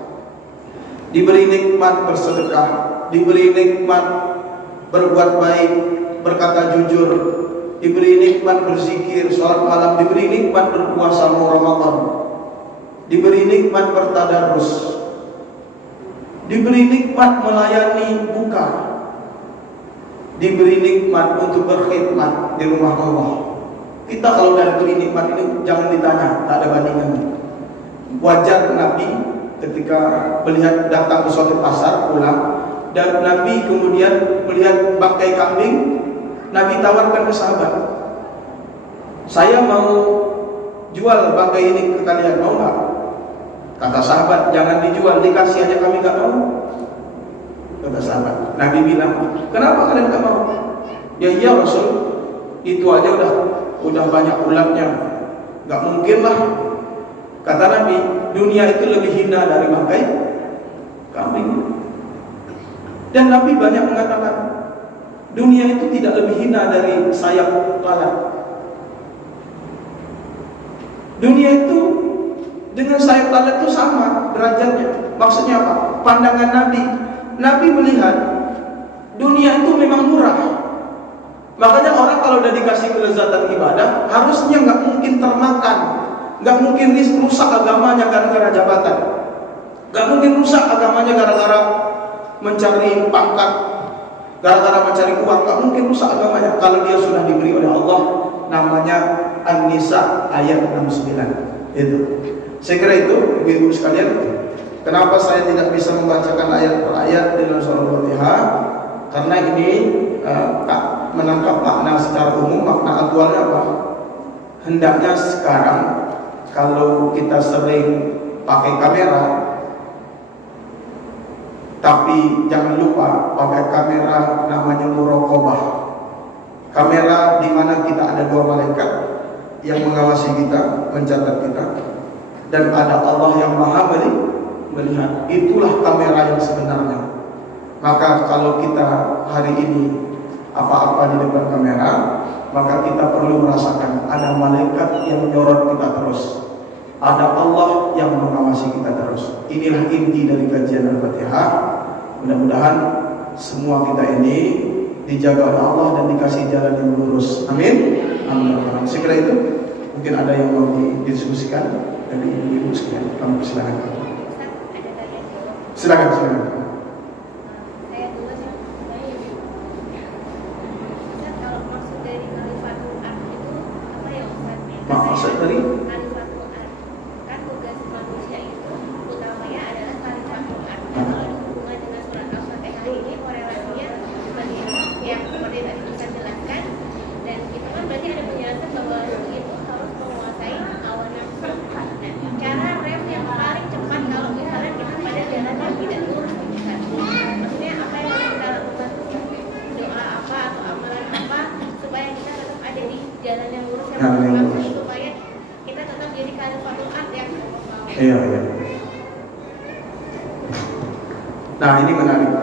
diberi nikmat bersedekah, diberi nikmat berbuat baik, berkata jujur, diberi nikmat berzikir, sholat malam, diberi nikmat berpuasa Ramadan, diberi nikmat bertadarus, diberi nikmat melayani buka, diberi nikmat untuk berkhidmat di rumah Allah. Kita kalau udah diberi nikmat ini jangan ditanya, tak ada bandingannya. Wajar Nabi ketika melihat datang ke suatu pasar pulang, dan Nabi kemudian melihat bangkai kambing, Nabi tawarkan ke sahabat, saya mau jual bangkai ini ke kalian, mau nggak? Kata sahabat, jangan dijual, dikasih aja kami nggak mau. Kata sahabat, Nabi bilang, kenapa kalian nggak mau? Ya iya Rasul, Itu aja udah banyak ulatnya. Gak mungkin lah. Kata Nabi, dunia itu lebih hina dari bangkai kambing. Dan Nabi banyak mengatakan, dunia itu tidak lebih hina dari sayap lalat. Dunia itu dengan sayap lalat itu sama derajatnya. Maksudnya apa? Pandangan Nabi. Nabi melihat dunia itu memang murah. Makanya orang kalau udah dikasih kelezatan ibadah, harusnya nggak mungkin termakan, nggak mungkin rusak agamanya gara-gara jabatan, nggak mungkin rusak agamanya gara-gara mencari pangkat, gara-gara mencari uang, nggak mungkin rusak agamanya kalau dia sudah diberi oleh Allah. Namanya An-Nisa ayat 69. Itu. Saya kira itu, ibu-ibu sekalian. Kenapa saya tidak bisa membacakan ayat per ayat dalam surah Al-Fatihah? Karena ini menangkap makna secara umum. Makna aktualnya apa? Hendaknya sekarang kalau kita sering pakai kamera, tapi jangan lupa pakai kamera namanya muraqabah. Kamera di mana kita ada dua malaikat yang mengawasi kita, mencatat kita, dan ada Allah yang Maha melihat. Itulah kamera yang sebenarnya. Maka kalau kita hari ini apa-apa di depan kamera, maka kita perlu merasakan ada malaikat yang menyorot kita terus, ada Allah yang mengawasi kita terus. Inilah inti dari kajian Al-Fatihah. Mudah-mudahan semua kita ini dijaga oleh Allah dan dikasih jalan yang lurus. Amin. Amin. Saya kira itu. Mungkin ada yang mau didiskusikan dari ibu-ibu sekalian. Kami silakan. Silakan. Maksud dari Khalifatul Ard, kan tugas manusia itu utamanya adalah Khalifatul Ard. Kalau ada hubungan dengan surat Al-Fatihah ini korelasinya seperti yang seperti tadi bisa jelaskan, dan itu kan berarti ada penjelasan bahwa itu harus menguasai hawa nafsu. Nah, cara rem yang paling cepat kalau misalnya kita pada jalan yang tidak lurus, maksudnya apa yang harus kita lakukan, doa apa atau amalan apa supaya kita tetap ada di jalan yang lurus yang supaya kita tetap jadi Khalifatul Ard yang Iya. Nah, ini menarik.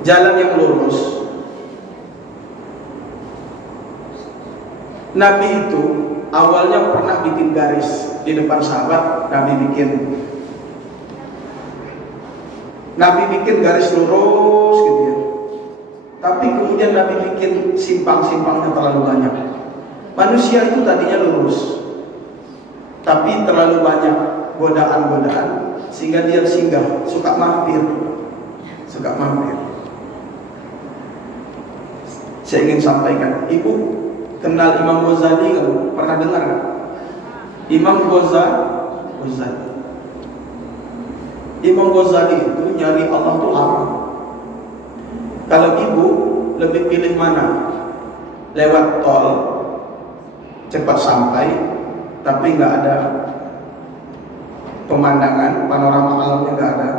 Jalan yang lurus. Nabi itu awalnya pernah bikin garis di depan sahabat. Nabi bikin garis lurus gitu ya. Tapi kemudian Nabi bikin simpang-simpangnya terlalu banyak. Manusia itu tadinya lurus, tapi terlalu banyak godaan-godaan sehingga dia singgah, suka mampir. Saya ingin sampaikan, ibu kenal Imam Ghazali kamu? Pernah dengar kan? Imam Ghazali. Imam Ghazali itu nyari Allah itu lama. Kalau ibu lebih pilih mana? Lewat tol cepat sampai, tapi nggak ada pemandangan, panorama alamnya nggak ada.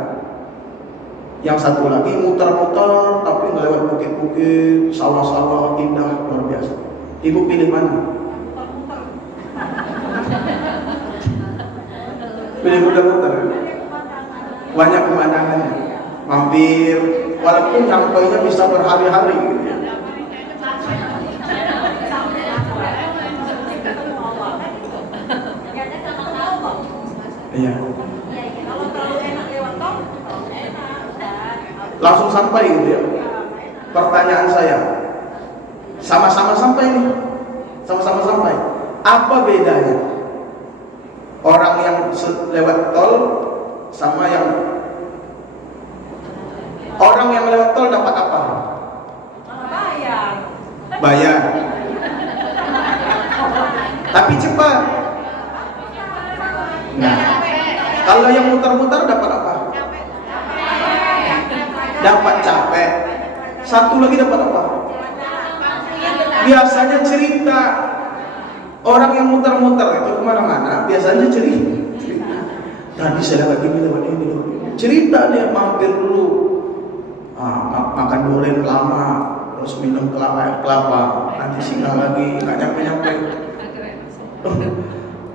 Yang satu lagi muter-muter, tapi nggak lewat bukit-bukit, sawah-sawah indah luar biasa. Ibu pilih mana? Pilih muter-muter. Banyak pemandangannya, mampir, walaupun nyampainya bisa berhari-hari gitu ya. Iya. Langsung sampai gitu ya. Pertanyaan saya, sama-sama sampai nih, sama-sama sampai. Apa bedanya orang yang lewat tol sama yang orang yang lewat tol dapat apa? Bayar. Tapi cepat. Nah, kalau yang muter-muter dapat apa? Dapat capek. Satu lagi dapat apa? Biasanya cerita. Orang yang muter-muter itu kemana-mana biasanya cerita. Tadi saya lewat ini. cerita dia mampir dulu, makan durian lama, terus minum kelapa, nanti singgah lagi, nggak nyampe.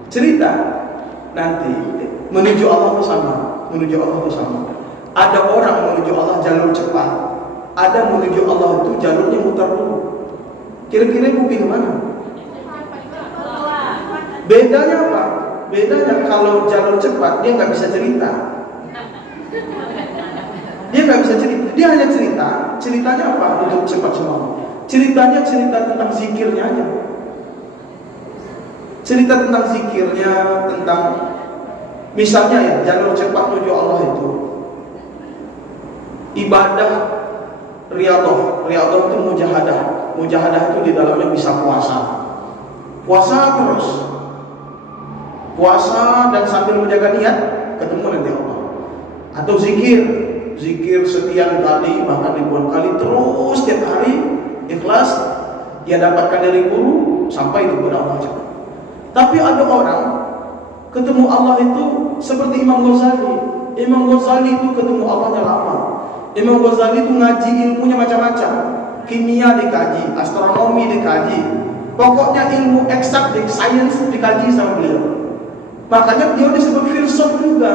Cerita nanti menuju Allah itu sama. Ada orang menuju Allah jalur cepat, ada menuju Allah itu jalurnya mutar dulu. Kira-kira ibu pilih mana? Bedanya apa? Bedanya kalau jalur cepat dia nggak bisa cerita. Dia hanya cerita. Ceritanya apa? Untuk cepat semua. Ceritanya cerita tentang zikirnya aja. Cerita tentang zikirnya, tentang misalnya ya jalur cepat menuju Allah itu ibadah riyadhah itu mujahadah itu di dalamnya bisa puasa terus, puasa dan sambil menjaga niat ketemu nanti Allah, atau zikir sekian kali bahkan ribuan kali terus setiap hari ikhlas dia dapatkan dari guru sampai kepada Allah. Tapi ada orang ketemu Allah itu seperti Imam Ghazali itu ketemu Allahnya lama. Imam Ghazali itu ngaji ilmunya macam-macam, kimia dikaji, astronomi dikaji, pokoknya ilmu eksak, sains dikaji sama beliau. Makanya beliau disebut filsuf juga,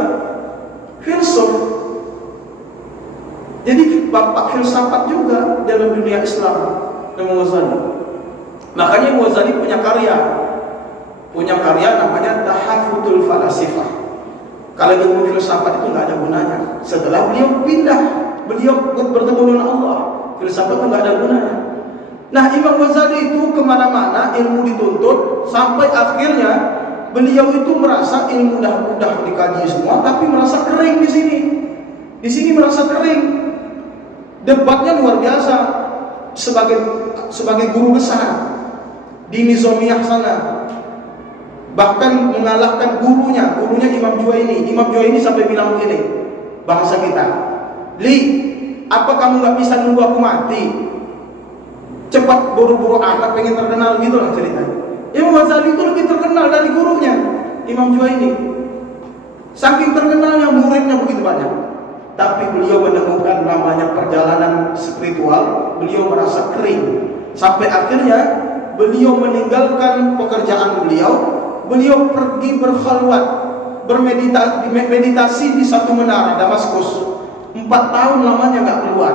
jadi bapak filsafat juga dalam dunia Islam, Imam Ghazali. Makanya Imam Ghazali punya karya namanya Tahaffutul Falasifah. Kalau ilmu filsafat itu nggak ada gunanya. Setelah beliau bertemu dengan Allah, filsafat itu nggak ada gunanya. Nah, Imam Ghazali itu kemana-mana ilmu dituntut sampai akhirnya beliau itu merasa ilmu udah dikaji semua, tapi merasa kering di sini. Di sini merasa kering. Debatnya luar biasa sebagai guru besar di Nizamiyah sana. Bahkan mengalahkan gurunya Imam Juwaini sampai bilang begini, bahasa kita, "Li, apa kamu nggak bisa nunggu aku mati? Cepat buru-buru anak pengen terkenal," gitu lah ceritanya. Imam Ghazali itu lebih terkenal dari gurunya Imam Juwaini. Saking terkenalnya, muridnya begitu banyak. Tapi beliau menemukan namanya perjalanan spiritual, beliau merasa kering. Sampai akhirnya beliau meninggalkan pekerjaan beliau pergi berkhalwat, meditasi di satu menara Damaskus. 4 tahun lamanya nggak keluar,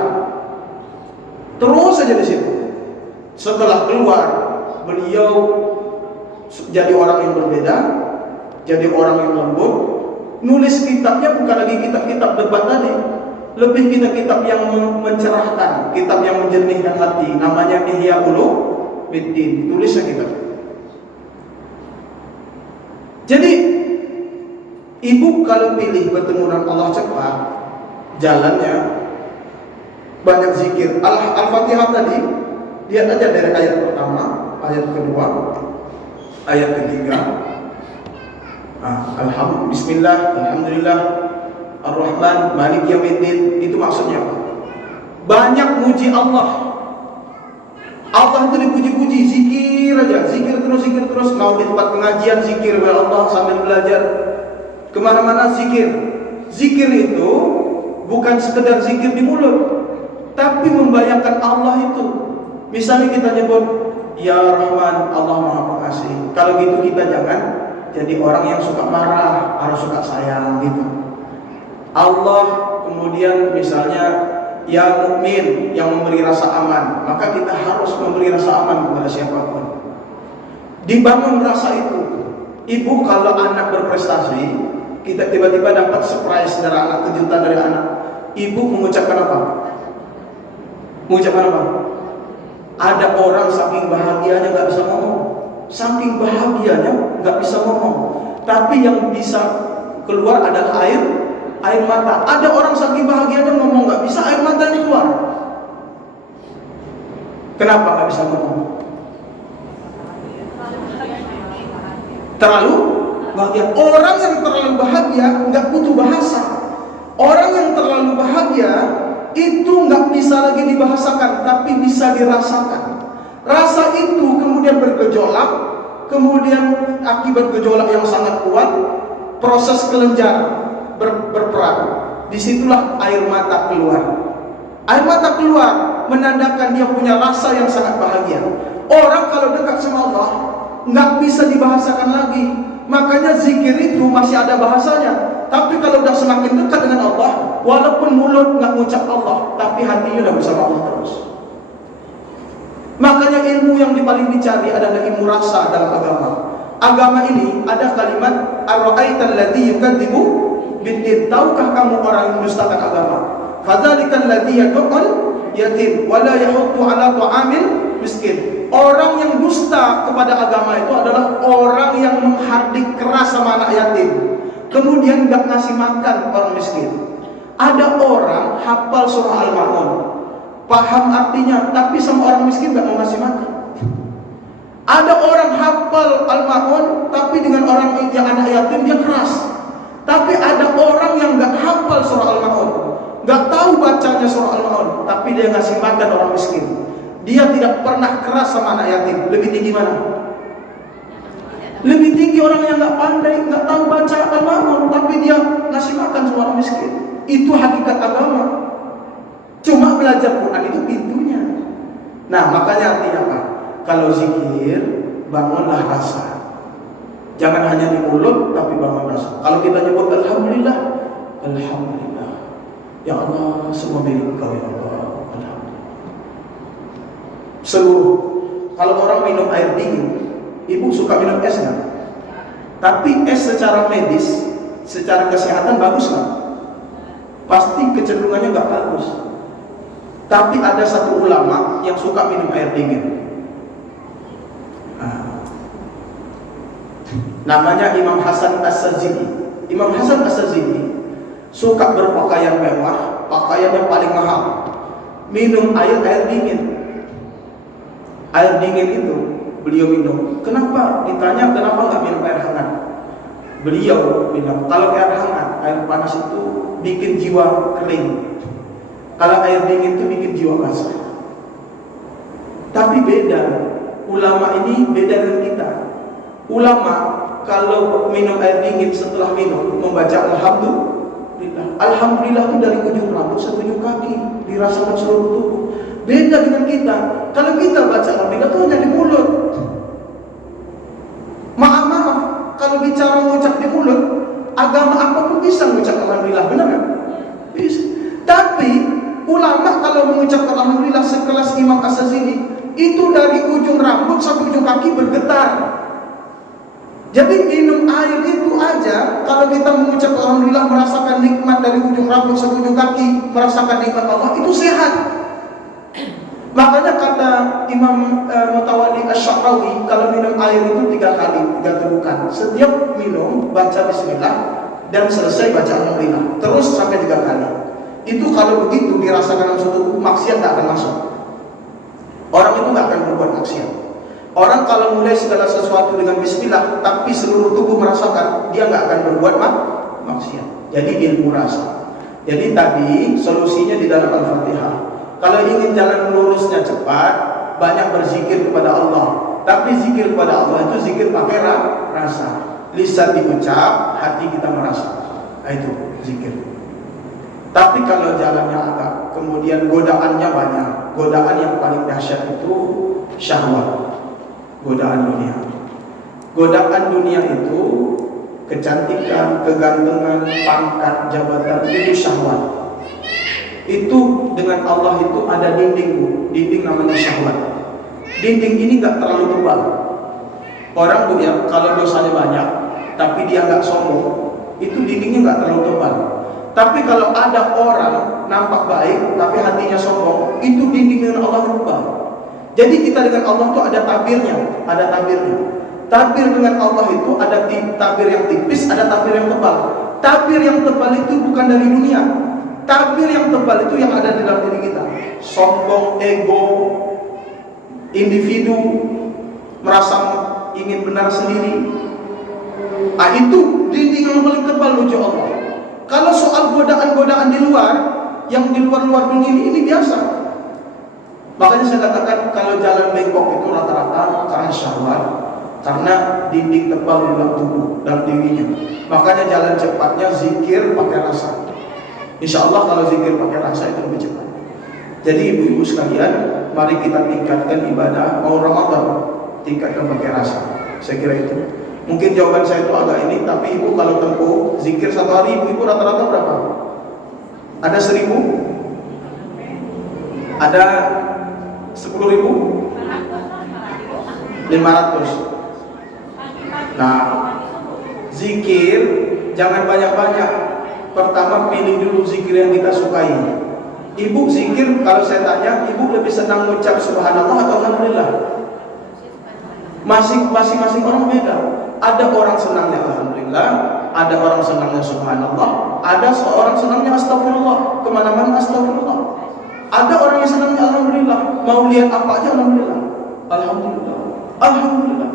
terus saja di situ. Setelah keluar, beliau jadi orang yang berbeda, jadi orang yang lembut. Nulis kitabnya bukan lagi kitab-kitab debat tadi, lebih kitab-kitab yang mencerahkan, kitab yang menjernihkan hati. Namanya Ihya Ulumuddin, tulisnya kitab. Jadi ibu kalau pilih bertemu dengan Allah cepat, jalannya banyak zikir. Al-Fatihah tadi lihat aja dari ayat pertama, ayat kedua, ayat ketiga. Bismillah, alhamdulillah, ar-Rahman, Malik Yaumiddin. Itu maksudnya apa? Banyak muji Allah. Allah itu dipuji-puji, zikir aja, zikir terus. Mau di tempat pengajian zikir kepada Allah sambil belajar, kemana-mana zikir. Zikir itu bukan sekedar zikir di mulut, tapi membayangkan Allah itu. Misalnya kita nyebut Ya Rahman, Allah Maha Pengasih. Kalau gitu kita jangan jadi orang yang suka marah, harus suka sayang gitu. Allah, kemudian misalnya Ya Mukmin, yang memberi rasa aman, maka kita harus memberi rasa aman kepada siapapun. Dibangun rasa itu. Ibu kalau anak berprestasi, kita tiba-tiba dapat surprise dari anak, kejutan dari anak, ibu mengucapkan apa? Ada orang saking bahagianya nggak bisa ngomong, tapi yang bisa keluar adalah air mata. Ada orang saking bahagianya ngomong nggak bisa, air matanya keluar. Kenapa nggak bisa ngomong? Terlalu bahagia. Orang yang terlalu bahagia nggak butuh bahasa. Orang yang terlalu bahagia itu nggak bisa lagi dibahasakan, tapi bisa dirasakan. Rasa itu kemudian bergejolak, kemudian akibat gejolak yang sangat kuat, proses kelenjar berperan. disitulah air mata keluar. Air mata keluar menandakan dia punya rasa yang sangat bahagia. Orang kalau dekat sama Allah nggak bisa dibahasakan lagi. Makanya zikir itu masih ada bahasanya. Tapi kalau udah semakin dekat dengan Allah, walaupun mulut nggak mengucap Allah, tapi hatinya udah bersama Allah terus. Makanya ilmu yang paling dicari adalah ilmu rasa dalam agama. Agama ini ada kalimat ar-ra'aital ladzi yukadzibu bid-din. Tahukah kamu orang yang mendustakan agama? Fadzalikal ladzi yad'ul yatim wa la yahuddu 'ala ta'amil miskin. Orang yang dusta kepada agama itu adalah orang yang menghardik keras sama anak yatim, kemudian gak ngasih makan orang miskin. Ada orang hafal surah Al-Ma'un, paham artinya, tapi sama orang miskin gak mau ngasih makan. Ada orang hafal Al-Ma'un, tapi dengan orang yang anak yatim dia keras. Tapi ada orang yang gak hafal surah Al-Ma'un, gak tahu bacanya surah Al-Ma'un, tapi dia ngasih makan orang miskin. Dia tidak pernah keras sama anak yatim. Lebih tinggi mana? Lebih tinggi orang yang nggak pandai, nggak tahu baca Al-Ma'un, tapi dia ngasih makan sama orang miskin. Itu hakikat agama. Cuma belajar Quran itu pintunya. Nah, makanya artinya apa? Kalau zikir, bangunlah rasa. Jangan hanya di mulut, tapi bangun rasa. Kalau kita nyebut Alhamdulillah, Alhamdulillah, ya Allah, semua milik Engkau ya Allah. Seluruh, kalau orang minum air dingin, ibu suka minum es nggak? Tapi es secara medis, secara kesehatan bagus nggak? Pasti kecenderungannya nggak bagus. Tapi ada satu ulama yang suka minum air dingin. Namanya Imam Hasan As-Sazili. Imam Hasan As-Sazili suka berpakaian mewah, pakaiannya paling mahal, minum air dingin. Air dingin itu beliau minum. Kenapa? Ditanya kenapa nggak minum air hangat? Beliau bilang kalau air hangat, air panas itu bikin jiwa kering. Kalau air dingin itu bikin jiwa basah. Tapi beda. Ulama ini beda dengan kita. Ulama kalau minum air dingin setelah minum membaca Alhamdulillah. Alhamdulillah itu dari ujung rambut sampai ujung kaki, dirasakan seluruh tubuh. Beda dengan kita. Kalau kita baca Alhamdulillah itu hanya di mulut. Maaf, kalau bicara mengucap di mulut, agama apapun bisa mengucap Alhamdulillah, benar kan? Bisa. Tapi ulama kalau mengucap Alhamdulillah sekelas Imam As-Sazili, itu dari ujung rambut sampai ujung kaki bergetar. Jadi minum air itu aja, kalau kita mengucap Alhamdulillah merasakan nikmat dari ujung rambut sampai ujung kaki, merasakan nikmat Allah, itu sehat. Makanya kata Imam Mutawaddi Asy-Sya'rawi, kalau minum air itu 3 kali, 3 tegukan. Setiap minum baca bismillah dan selesai baca alhamdulillah, terus sampai 3 kali. Itu kalau begitu dirasakan dalam suatu maksiat tak akan masuk. Orang itu nggak akan berbuat maksiat. Orang kalau mulai segala sesuatu dengan bismillah, tapi seluruh tubuh merasakan, dia nggak akan berbuat maksiat. Jadi ilmu rasa. Jadi tadi solusinya di dalam Al-Fatihah. Kalau ingin jalan lurusnya cepat, banyak berzikir kepada Allah. Tapi zikir kepada Allah itu zikir pakai rasa. Lisan diucap, hati kita merasa. Nah, itu zikir. Tapi kalau jalannya agak, kemudian godaannya banyak. Godaan yang paling dahsyat itu syahwat. Godaan dunia. Godaan dunia itu kecantikan, kegantengan, pangkat, jabatan, itu syahwat. Itu dengan Allah itu ada dinding, Bu. Dinding namanya syahwat. Dinding ini gak terlalu tebal. Orang, Bu, ya, kalau dosanya banyak tapi dia gak sombong, itu dindingnya gak terlalu tebal. Tapi kalau ada orang nampak baik tapi hatinya sombong, itu dinding dengan Allah tebal. Jadi kita dengan Allah itu ada tabirnya, ada tabirnya. Tabir dengan Allah itu ada tabir yang tipis, ada tabir yang tebal. Tabir yang tebal itu bukan dari dunia. Tabir yang tebal itu yang ada di dalam diri kita. Sombong, ego, individu, merasa ingin benar sendiri. Nah, itu dinding yang paling tebal menuju Allah. Kalau soal godaan-godaan di luar, yang di luar-luar dunia ini biasa. Makanya saya katakan kalau jalan bengkok itu rata-rata karena syahwat, karena dinding tebal di dalam tubuh dan dirinya. Makanya jalan cepatnya zikir pakai rasa. Insya Allah kalau zikir pakai rasa itu lebih cepat. Jadi ibu-ibu sekalian, mari kita tingkatkan ibadah mau Ramadan, tingkatkan pakai rasa. Saya kira itu. Mungkin jawaban saya itu agak ini, tapi ibu kalau tempuh zikir satu hari, ibu rata-rata berapa? Ada 1000? Ada 10.000? 500. Nah, zikir jangan banyak-banyak. Pertama pilih dulu zikir yang kita sukai. Ibu zikir kalau saya tanya, ibu lebih senang mengucap subhanallah atau alhamdulillah? Masing-masing orang beda. Ada orang senangnya alhamdulillah, ada orang senangnya subhanallah, ada seorang senangnya astagfirullah, kemana-mana astagfirullah. Ada orang yang senangnya alhamdulillah, mau lihat apa aja alhamdulillah, alhamdulillah, alhamdulillah,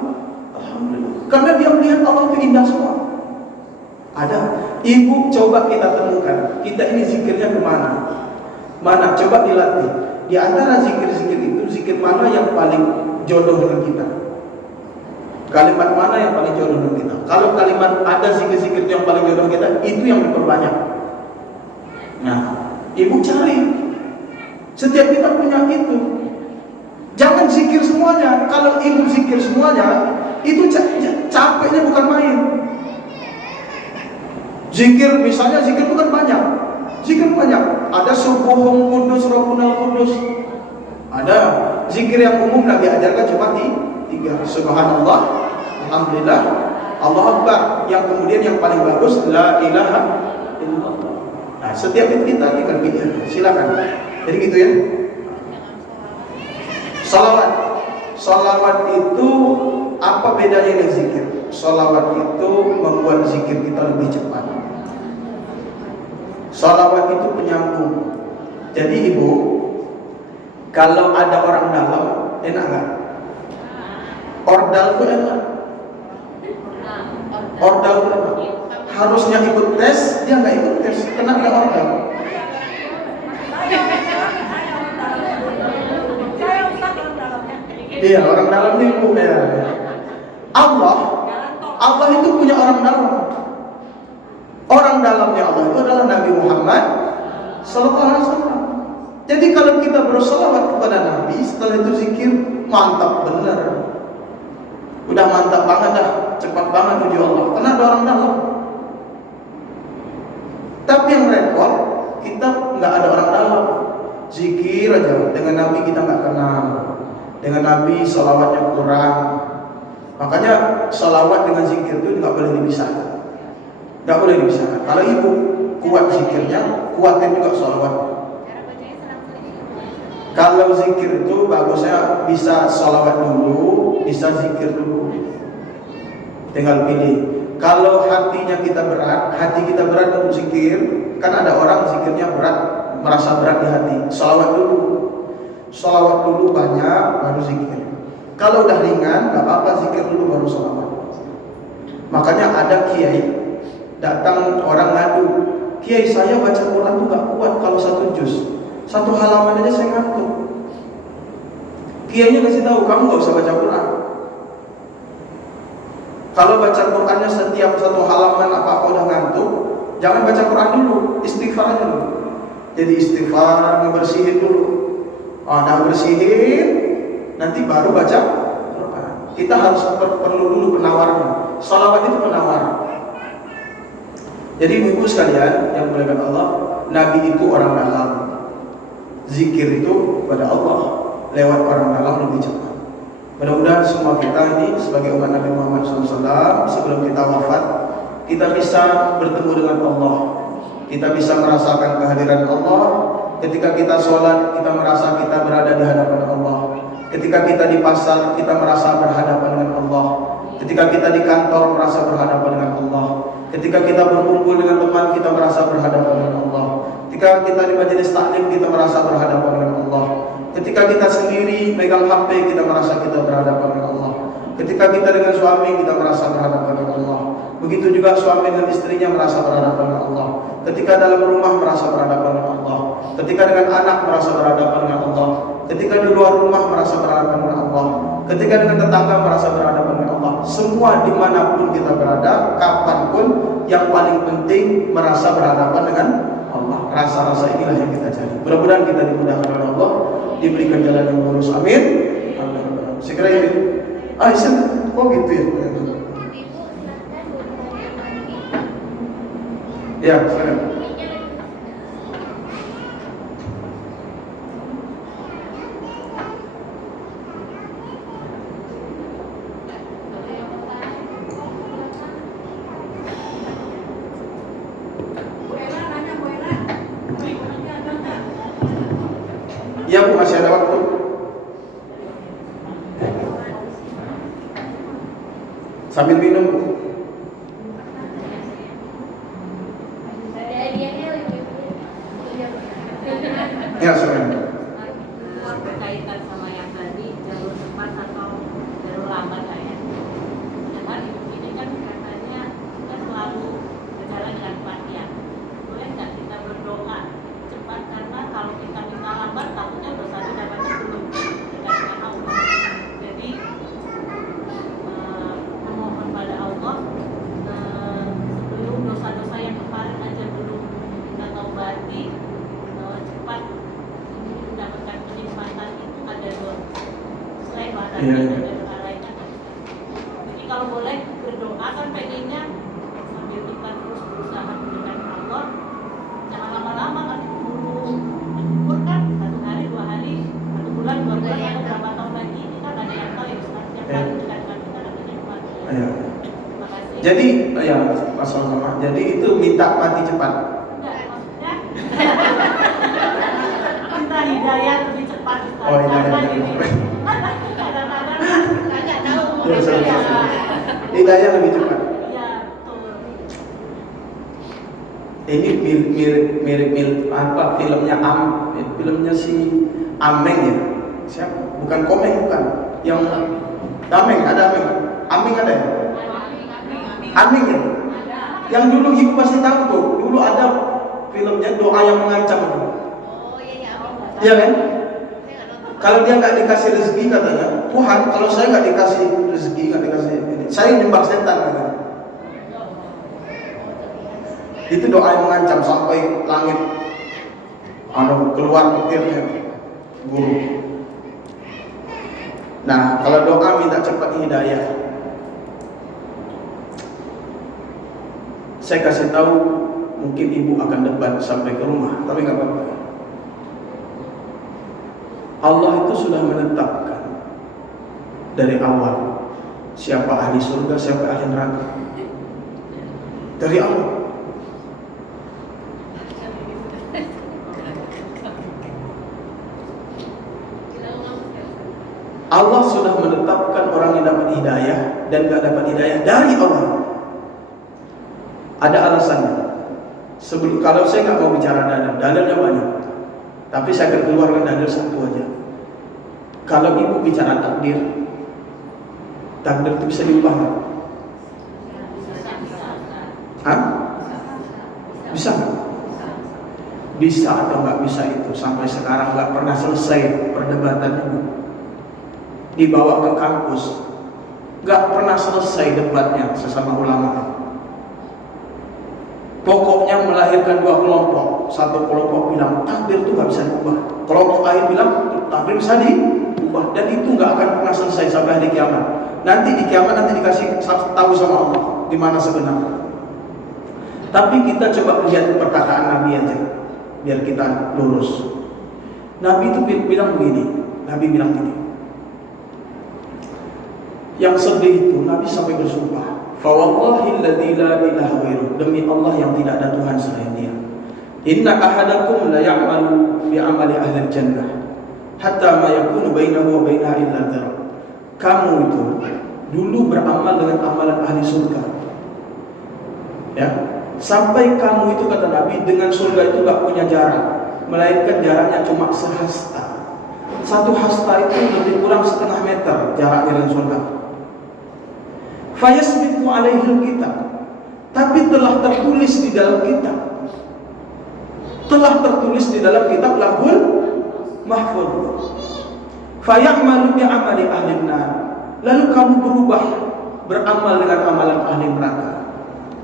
alhamdulillah. Karena dia melihat Allah itu indah semua. Ada. Ibu coba kita temukan, kita ini zikirnya kemana? Mana? Coba dilatih. Di antara zikir-zikir itu, zikir mana yang paling jodoh dengan kita? Kalimat mana yang paling jodoh dengan kita? Kalau kalimat ada zikir-zikir yang paling jodoh kita, itu yang diperbanyak. Nah, ibu cari. Setiap kita punya itu. Jangan zikir semuanya. Kalau ibu zikir semuanya, itu capeknya bukan main. Zikir, misalnya zikir bukan banyak. Zikir banyak. Ada subuhum kudus, rabbunal kudus. Ada zikir yang umum Nabi ajarkan cuma 3. Subhanallah, alhamdulillah, Allahu Akbar. Yang kemudian yang paling bagus la ilaha illallah. Nah, setiap itu kita akan pilih. Silakan. Jadi gitu ya. Salawat. Salawat itu apa bedanya dengan zikir? Salawat itu membuat zikir kita lebih cepat. Salawat itu penyambung. Jadi ibu, kalau ada orang dalam, enak gak? Ordal itu enak. Ordal itu enak. Harusnya ikut tes, dia nggak ikut tes, kena nggak ordal. Iya, orang dalam itu ya. Allah itu punya orang dalam. Orang dalamnya Allah itu adalah Nabi Muhammad sallallahu alaihi wasallam. Jadi kalau kita berselawat kepada Nabi, setelah itu zikir, mantap benar. Udah mantap banget dah, cepat banget menuju Allah. Karena ada orang dalam. Tapi yang repot, kita nggak ada orang dalam. Zikir aja, dengan Nabi kita nggak kenal. Dengan Nabi salawatnya kurang. Makanya salawat dengan zikir itu nggak boleh dipisahkan. Nggak boleh dipisahkan. Kalau ibu kuat zikirnya, kuatin juga salawat. Kalau zikir itu bagusnya bisa salawat dulu, bisa zikir dulu. Tinggal pilih. Kalau hati kita berat untuk zikir, kan ada orang zikirnya berat, merasa berat di hati. Salawat dulu banyak, baru zikir. Kalau udah ringan, nggak apa-apa, zikir dulu baru salawat. Makanya ada kiai datang orang ngadu, kiai saya baca Quran tuh nggak kuat kalau 1 juz. 1 halaman aja saya ngantuk. Kiainya kasih tahu, kamu nggak usah baca Quran. Kalau baca Qurannya setiap 1 halaman apa-apa udah ngantuk, jangan baca Quran dulu, istighfar aja dulu. Jadi istighfar, ngebersihin dulu. Nah bersihin, nanti baru baca Quran. Kita harus perlu dulu penawarnya. Salawat itu penawar. Jadi ibu sekalian yang dimuliakan Allah, Nabi itu orang dalam. Zikir itu pada Allah lewat orang dalam lebih cepat. Mudah-mudahan semua kita ini sebagai umat Nabi Muhammad SAW, sebelum kita wafat, kita bisa bertemu dengan Allah. Kita bisa merasakan kehadiran Allah. Ketika kita sholat, kita merasa kita berada di hadapan Allah. Ketika kita di pasar, kita merasa berhadapan dengan Allah. Ketika kita di kantor, merasa berhadapan dengan Allah. Ketika kita berkumpul dengan teman, kita merasa berhadapan dengan Allah. Ketika kita di majelis taklim, kita merasa berhadapan dengan Allah. Ketika kita sendiri megang HP, kita merasa kita berhadapan dengan Allah. Ketika kita dengan suami, kita merasa berhadapan dengan Allah. Begitu juga suami dengan istrinya merasa berhadapan dengan Allah. Ketika dalam rumah merasa berhadapan dengan Allah. Ketika dengan anak merasa berhadapan dengan Allah. Ketika di luar rumah merasa berhadapan dengan Allah. Ketika dengan tetangga merasa berhadapan dengan Allah. Semua dimanapun kita berada, kapanpun, yang paling penting merasa berhadapan dengan Allah. Rasa-rasa inilah yang kita cari. Mudah-mudahan kita dimudahkan oleh Allah, diberikan jalan yang lurus. Amin. Amin. Saya kira ini. Oh gitu ya. Ya, silakan. Ya Bu, masih ada waktu. Sambil minum Bu. Ya, silakan. Berkaitan sama yang tadi jalur cepat atau jalur lambat ya. Padahal ini kan katanya kita selalu berjalan dengan kepatihan. Boleh nggak kita berdoa cepat, karena kalau kita minta lambat takutnya dosa dapatnya belum dekat dengan Allah. Jadi memohon pada Allah sebelum dosa-dosa yang kemarin aja belum kita taubati, cepat mendapatkan kenikmatan itu ada dua selain badan ada doa lainnya. Jadi kalau boleh berdoa kan pengennya sambil kita terus berusaha mendekati Allah, jangan lama-lama kan dulu diukur kan 1 hari 2 hari 1 bulan 2 bulan atau berapa tahun lagi, kita nggak ada yang tahu ya Ustaz. Yang paling dekat dengan kita namanya kematian. Terima kasih. Jadi ya masalah sama. Jadi itu minta mati cepat. Enggak, maksudnya minta hidayah lebih cepat Ustaz. Oh, hidayah Karena lebih gini, cepat. kadang-kadang Nggak tahu mau Ya, saya berdoa. maksud. Hidayah lebih cepat. iya betul. Ini mirip apa filmnya filmnya si Ameng ya. Siapa? Bukan Komeng, bukan. Yang Ameng, ada Ameng. Ameng ada ya? Ameng ya? Yang dulu ibu pasti tahu tuh. Dulu ada filmnya Doa yang Mengancam. Oh iya, amin. Iya kan? Saya nggak nonton. Kalau dia nggak dikasih rezeki katanya, Tuhan, kalau saya nggak dikasih rezeki, nggak dikasih ini, saya nyembah setan katanya. Itu doa yang mengancam sampai langit keluar petirnya guru. Nah, kalau doa minta cepat hidayah, saya kasih tahu, mungkin ibu akan debat sampai ke rumah, tapi nggak apa-apa. Allah itu sudah menetapkan dari awal siapa ahli surga, siapa ahli neraka. Dari awal. Allah sudah menetapkan orang yang dapat hidayah dan gak dapat hidayah dari awal. Ada alasannya. Kalau saya nggak mau bicara dalilnya banyak, tapi saya akan keluarkan dalil satu aja. Kalau ibu bicara takdir itu bisa diubah nggak? Hah? Bisa nggak? Bisa atau nggak bisa itu sampai sekarang nggak pernah selesai perdebatannya. Dibawa ke kampus, nggak pernah selesai debatnya sesama ulama. Pokoknya melahirkan dua kelompok. Satu kelompok bilang takdir itu nggak bisa diubah, kelompok lain bilang takdir bisa diubah, dan itu nggak akan pernah selesai sampai hari kiamat. Nanti di kiamat nanti dikasih tahu sama Allah di mana sebenarnya. Tapi kita coba lihat perkataan Nabi aja, biar kita lurus. Nabi itu bilang begini. Nabi bilang begini. Yang sedih itu Nabi sampai bersumpah, fa wallahi alladzi la ilaha ghairuh, demi Allah yang tidak ada Tuhan selain Dia. Inna ahadakum la ya'malu bi amali ahli jannah hatta ma yakunu bainahu wa bainaha illa dzara. Kamu itu dulu beramal dengan amalan ahli surga. Ya, sampai kamu itu kata Nabi dengan surga itu gak punya jarak, melainkan jaraknya cuma sehasta. Satu hasta itu lebih kurang 0,5 meter jaraknya dengan surga. Fayasbiqu alaihil kitab, tapi telah tertulis di dalam kitab, kitab Lahul Mahfuz. Fayamalu bi amali ahli nar, lalu kamu berubah beramal dengan amalan ahli neraka.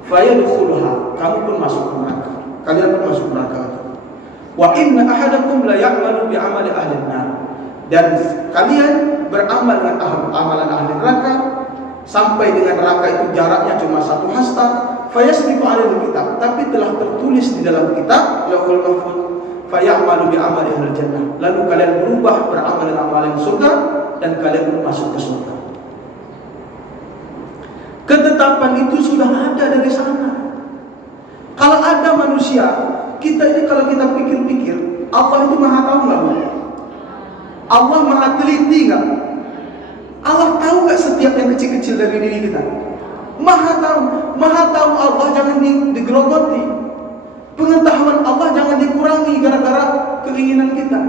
Fayadkhuluha, kamu pun masuk ke neraka. kalian akan masuk neraka. Wa inna ahadakum la ya'malu bi amali ahli nar. Dan kalian beramal dengan amalan ahli neraka sampai dengan neraka itu jaraknya cuma 1 hasta, fayasbiqu alaihi kitab, tapi telah tertulis di dalam kitab Lauhul Mahfuz, fayamalu bi amali ahli jannah. Lalu kalian berubah beramal dengan amalan surga dan kalian pun masuk ke surga. Ketetapan itu sudah ada dari sana. Kalau ada manusia, kita ini kalau kita pikir-pikir, Allah itu maha tahu nggak? Allah maha teliti nggak? Allah tahu nggak setiap yang kecil-kecil dari diri kita? Maha tahu Allah jangan digerogoti. Pengetahuan Allah jangan dikurangi gara-gara keinginan kita.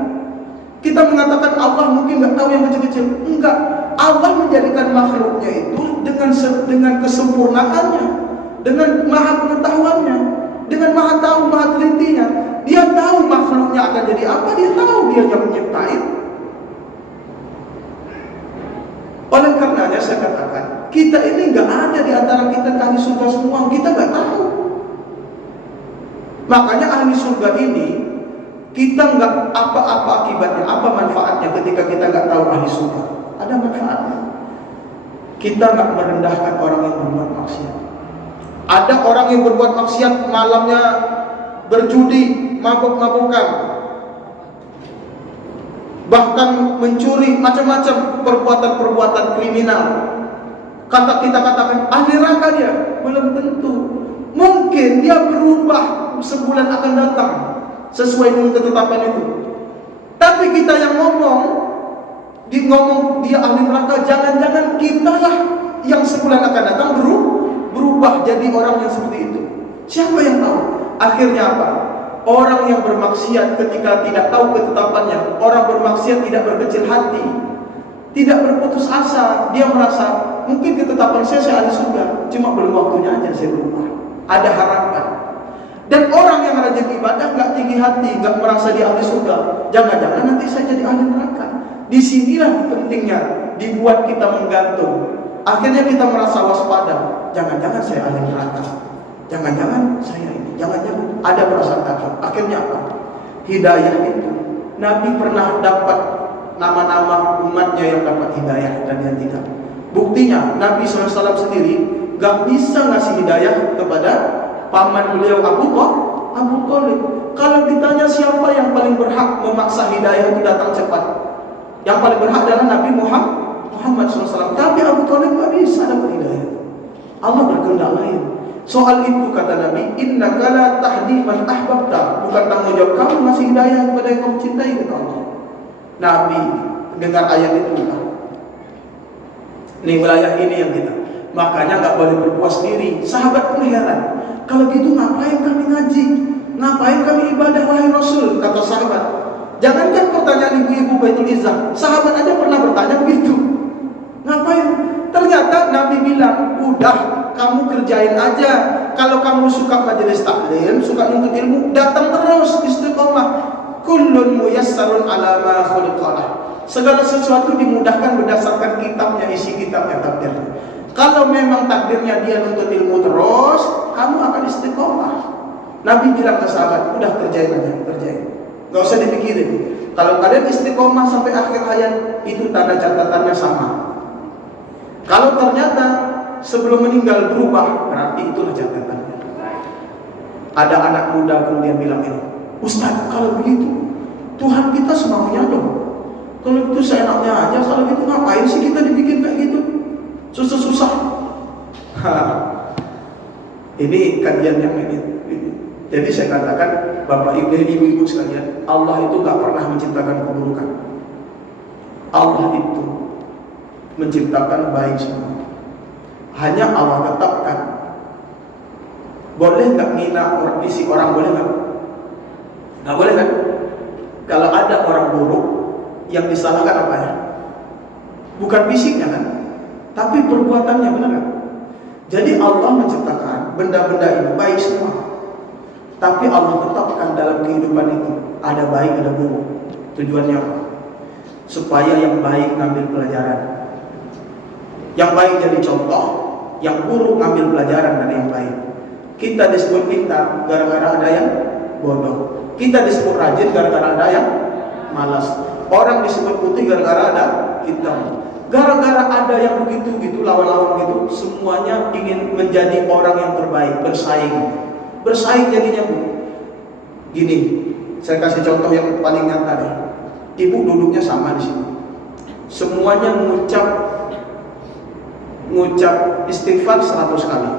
Kita mengatakan Allah mungkin nggak tahu yang kecil-kecil. Enggak, Allah menjadikan makhluknya itu dengan kesempurnaannya, dengan maha pengetahuannya, dengan maha tahu, maha telitinya. Dia tahu makhluknya akan jadi apa, dia tahu, dia yang menciptain. Oleh karenanya saya katakan, kita ini nggak ada di antara kita ahli surga semua, kita nggak tahu. Makanya ahli surga ini kita nggak apa-apa akibatnya, apa manfaatnya ketika kita nggak tahu ahli surga. Ada manfaatnya. Kita nggak merendahkan orang yang berbuat maksiat. Ada orang yang berbuat maksiat malamnya berjudi, mabuk-mabukan, bahkan mencuri, macam-macam perbuatan-perbuatan kriminal. Kita katakan ahli neraka dia, belum tentu. Mungkin dia berubah sebulan akan datang sesuai dengan ketetapan itu. Tapi kita yang ngomong dia ahli neraka, jangan-jangan kitalah yang sebulan akan datang berubah jadi orang yang seperti itu. Siapa yang tahu? Akhirnya apa? Orang yang bermaksiat ketika tidak tahu ketetapannya, orang bermaksiat tidak berkecil hati, tidak berputus asa. Dia merasa mungkin ketetapan saya ahli surga, cuma belum waktunya aja saya berubah. Ada harapan. Dan orang yang rajin ibadah nggak tinggi hati, nggak merasa dia ahli surga, jangan-jangan nanti saya jadi ahli neraka. Disinilah pentingnya dibuat kita menggantung. Akhirnya kita merasa waspada, jangan-jangan saya ahli neraka, jangan-jangan saya ini, jangan-jangan ada perasaan takut. Akhirnya apa? Hidayah itu, Nabi pernah dapat nama-nama umatnya yang dapat hidayah dan yang tidak. Buktinya Nabi SAW sendiri gak bisa ngasih hidayah kepada paman beliau Abu Thalib. Kalau ditanya siapa yang paling berhak memaksa hidayah itu datang cepat, yang paling berhak adalah Nabi Muhammad SAW. Tapi Abu Thalib gak bisa dapat hidayah. Allah berkehendak lain. Soal itu kata Nabi, innaka la tahdi man ahbabta, bukan tanggung jawab kamu ngasih hidayah kepada yang kamu cintai, kata Allah. Nabi dengar ayat itu, ini wilayah ini yang kita, makanya nggak boleh berpuas diri. Sahabat pun heran, kalau gitu ngapain kami ngaji, ngapain kami ibadah wahai Rasul, kata sahabat. Jangankan pertanyaan ibu-ibu Baitul Izzah, sahabat aja pernah bertanya begitu, ngapain? Ternyata Nabi bilang, udah kamu kerjain aja. Kalau kamu suka majelis taklim, suka nuntut ilmu, datang terus, istiqomah. Kullun muyassarun ala ma khuliqalah. Segala sesuatu dimudahkan berdasarkan kitabnya, isi kitabnya, takdirnya. Kalau memang takdirnya dia nuntut ilmu terus, kamu akan istiqomah. Nabi bilang ke sahabat, udah kerjain aja, kerjain. Gak usah dipikirin. Kalau kalian istiqomah sampai akhir hayat, itu tanda catatannya sama. Kalau ternyata sebelum meninggal berubah, berarti itulah catatannya. Ada anak muda kemudian bilang ini, Ustaz, kalau begitu Tuhan kita semaunya dong. Kalau itu seenaknya aja, kalau gitu ngapain sih kita dibikin kayak gitu? Susah-susah. Ini kajian yang ini. Jadi saya katakan, Bapak Ibu dan Ibu sekalian, Allah itu gak pernah menciptakan keburukan. Allah itu menciptakan baik semua. Hanya Allah tetapkan. Boleh nggak ngina orang, fisik orang, boleh nggak? Nggak boleh kan? Kalau ada orang buruk, yang disalahkan apa ya? Bukan fisiknya kan? Tapi perbuatannya, benar kan? Jadi Allah menciptakan benda-benda ini baik semua. Tapi Allah tetapkan dalam kehidupan itu ada baik, ada buruk. Tujuannya apa? Supaya yang baik ngambil pelajaran, yang baik jadi contoh, yang buruk ngambil pelajaran dari yang baik. Kita disebut pintar gara-gara ada yang bodoh. Kita disebut rajin gara-gara ada yang malas. Orang disebut putih gara-gara ada hitam. Gara-gara ada yang begitu-gitu, lawan-lawan gitu, semuanya ingin menjadi orang yang terbaik, bersaing. Bersaing jadinya, Bu. Gini, saya kasih contoh yang paling nyata deh. Ibu duduknya sama di sini. Semuanya mengucap istighfar 100 kali.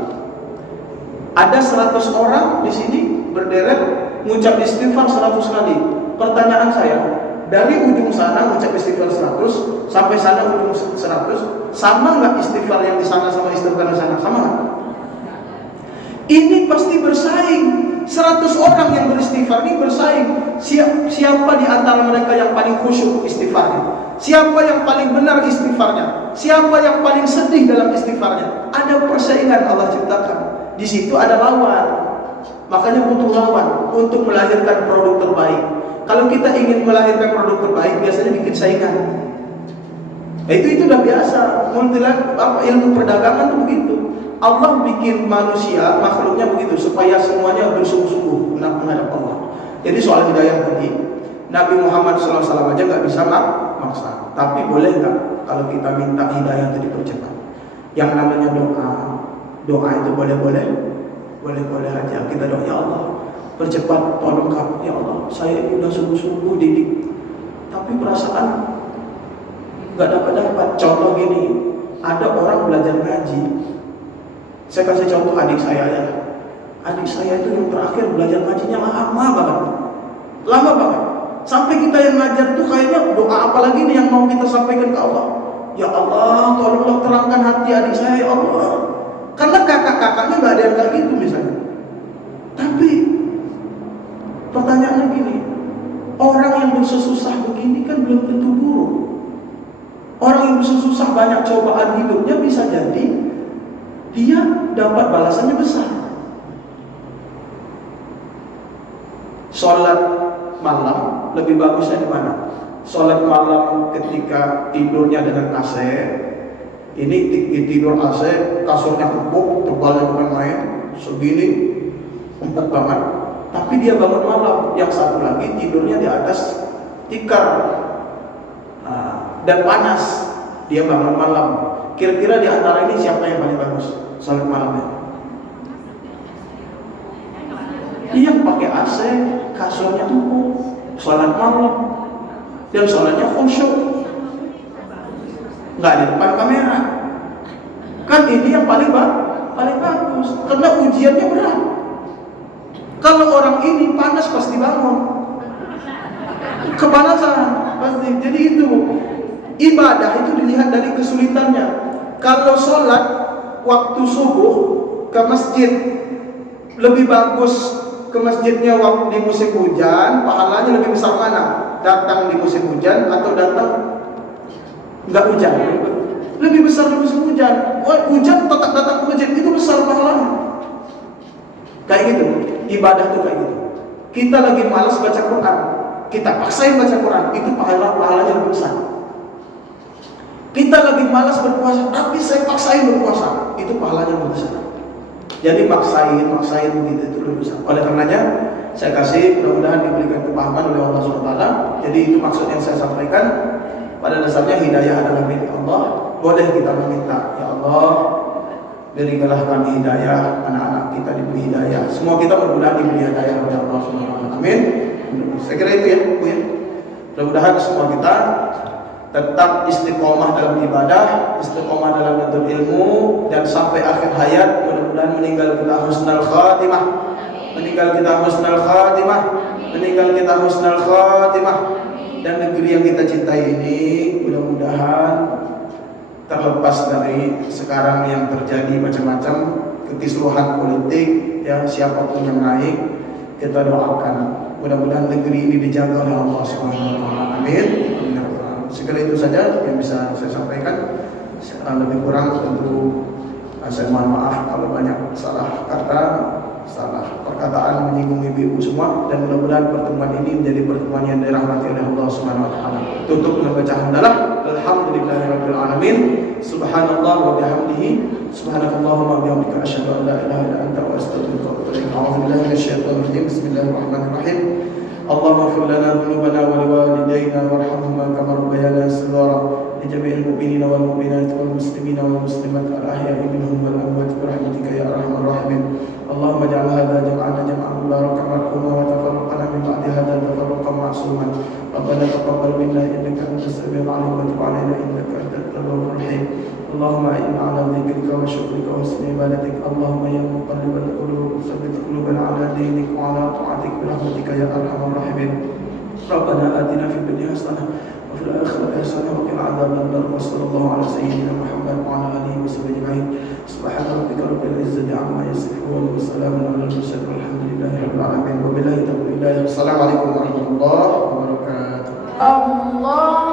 Ada 100 orang di sini berderet mengucap istighfar 100 kali. Pertanyaan saya, dari ujung sana mengucap istighfar 100 sampai sana ujung 100, sama nggak istighfar yang di sana sama istighfar di sana? Sama nggak? Ini pasti bersaing. 100 orang yang beristighfar ini bersaing. Siapa di antara mereka yang paling khusyuk istighfarnya? Siapa yang paling benar istighfarnya? Siapa yang paling sedih dalam istighfarnya? Ada persaingan Allah ciptakan. Di situ ada lawan. Makanya butuh lawan untuk melahirkan produk terbaik. Kalau kita ingin melahirkan produk terbaik, biasanya bikin saingan. Itu udah biasa. Ilmu perdagangan itu begitu. Allah bikin manusia, makhluknya begitu, supaya semuanya bersungguh-sungguh menghadap Allah. Jadi soal hidayah tadi, Nabi Muhammad SAW aja nggak bisa maksa. Tapi boleh nggak kalau kita minta hidayah itu dipercepat? Yang namanya doa itu boleh aja. Kita doa, ya Allah, percepat, tolong kamu, ya Allah. Saya ini udah sungguh-sungguh didik, tapi perasaan nggak dapat. Contoh gini, ada orang belajar ngaji. Saya kasih contoh adik saya ya. Adik saya itu yang terakhir belajar ngajinya lama banget. Sampai kita yang ngajar tuh kayaknya doa apa lagi nih yang mau kita sampaikan ke Allah? Ya Allah, tolonglah terangkan hati adik saya, ya Allah. Karena kakak-kakaknya nggak ada yang kayak gitu misalnya. Tapi pertanyaannya gini, orang yang bersusah begini kan belum tentu buruk. Orang yang bersusah banyak cobaan hidupnya bisa jadi dia dapat balasannya besar. Sholat malam lebih bagusnya di mana? Sholat malam ketika tidurnya dengan AC. Ini tidur AC, kasurnya empuk, tebalnya bukan main, segini empuk banget. Tapi dia bangun malam. Yang satu lagi tidurnya di atas tikar dan panas. Dia bangun malam. Kira-kira di antara ini siapa yang paling bagus sholat malamnya? Yang pakai AC, kasurnya empuk, sholat malam, dan sholatnya khusyuk, nggak di depan kamera. Kan ini yang paling bagus, karena ujiannya berat. Kalau orang ini panas pasti bangun, kepanasan pasti. Jadi itu ibadah itu dilihat dari kesulitannya. Kalau sholat waktu subuh ke masjid lebih bagus ke masjidnya waktu di musim hujan, pahalanya lebih besar mana? Datang di musim hujan atau datang nggak hujan? Lebih besar di musim hujan. Hujan tetap datang ke masjid itu besar pahalanya. Kayak gitu, ibadah tuh kayak gitu. Kita lagi malas baca Quran, kita paksain baca Quran, itu pahalanya lebih besar. Kita lagi malas berpuasa, tapi saya paksain berpuasa, itu pahalanya lebih besar. Jadi maksain begitu itu lebih besar. Oleh karenanya saya kasih, mudah-mudahan diberikan kepahaman oleh Allah SWT. Jadi itu maksud yang saya sampaikan. Pada dasarnya hidayah adalah milik Allah. Boleh kita meminta, ya Allah, berikanlah kami hidayah, anak-anak kita diberi hidayah. Semua kita mudah-mudahan diberi hidayah oleh Allah SWT. Amin. Saya kira itu ya, Bu ya. Mudah-mudahan semua kita tetap istiqomah dalam ibadah, istiqomah dalam menuntut ilmu, dan sampai akhir hayat mudah-mudahan meninggal kita husnul khatimah. Dan negeri yang kita cintai ini mudah-mudahan terlepas dari sekarang yang terjadi macam-macam kekisruhan politik, ya siapapun yang naik, kita doakan mudah-mudahan negeri ini dijaga oleh Allah SWT. Amin. Segala itu saja yang bisa saya sampaikan. Lebih kurang tentu saya mohon maaf kalau banyak salah kata, salah perkataan menyinggung ibu-ibu semua, dan mudah-mudahan pertemuan ini menjadi pertemuan yang dirahmati oleh Allah Subhanahu wa taala. Tutup dengan bacaan adalah alhamdulillahirabbil alamin, subhanallah wa bihamdihi Subhanakallahumma wa bihamdika asyhadu an la ilaha illa anta wa astaghfiruka wa atubu ilaik. A'udzu billahi minasyaitonir rajim. Bismillahirrahmanirrahim. Allahumma ighfir lana dhunubana wa liwalidayna warhamhuma kama rabbayana shighara. Lijami'il mu'minina wal mu'minati wal muslimina wal muslimat al ahya'i minhum wal amwat bi rahmatika ya arhamar rahimin. Allahumma ij'al hadha jam'ana jam'an mubarakan marhuma wa tafarraqana min ba'di hadha tafarruqan ma'suman. Rabbana taqabbal minna innaka antas samiul 'alim wa tub 'alaina innaka antat tawwabur rahim. اللهم أعنا على ذكرك وشكرك وحسن عبادتك. اللهم يا مقلب القلوب ثبت قلوبنا على دينك وعلى طاعتك برحمتك يا أرحم الراحمين. ربنا آتنا في الدنيا حسنة وفي الآخرة حسنة وقنا عذاب النار. وصلى الله على سيدنا محمد وعلى آله وصحبه أجمعين. سبحان ربك رب العزة عما يصفون وسلام على المرسلين والحمد لله رب العالمين. وبالله توفيق. السلام عليكم ورحمة الله وبركاته. الله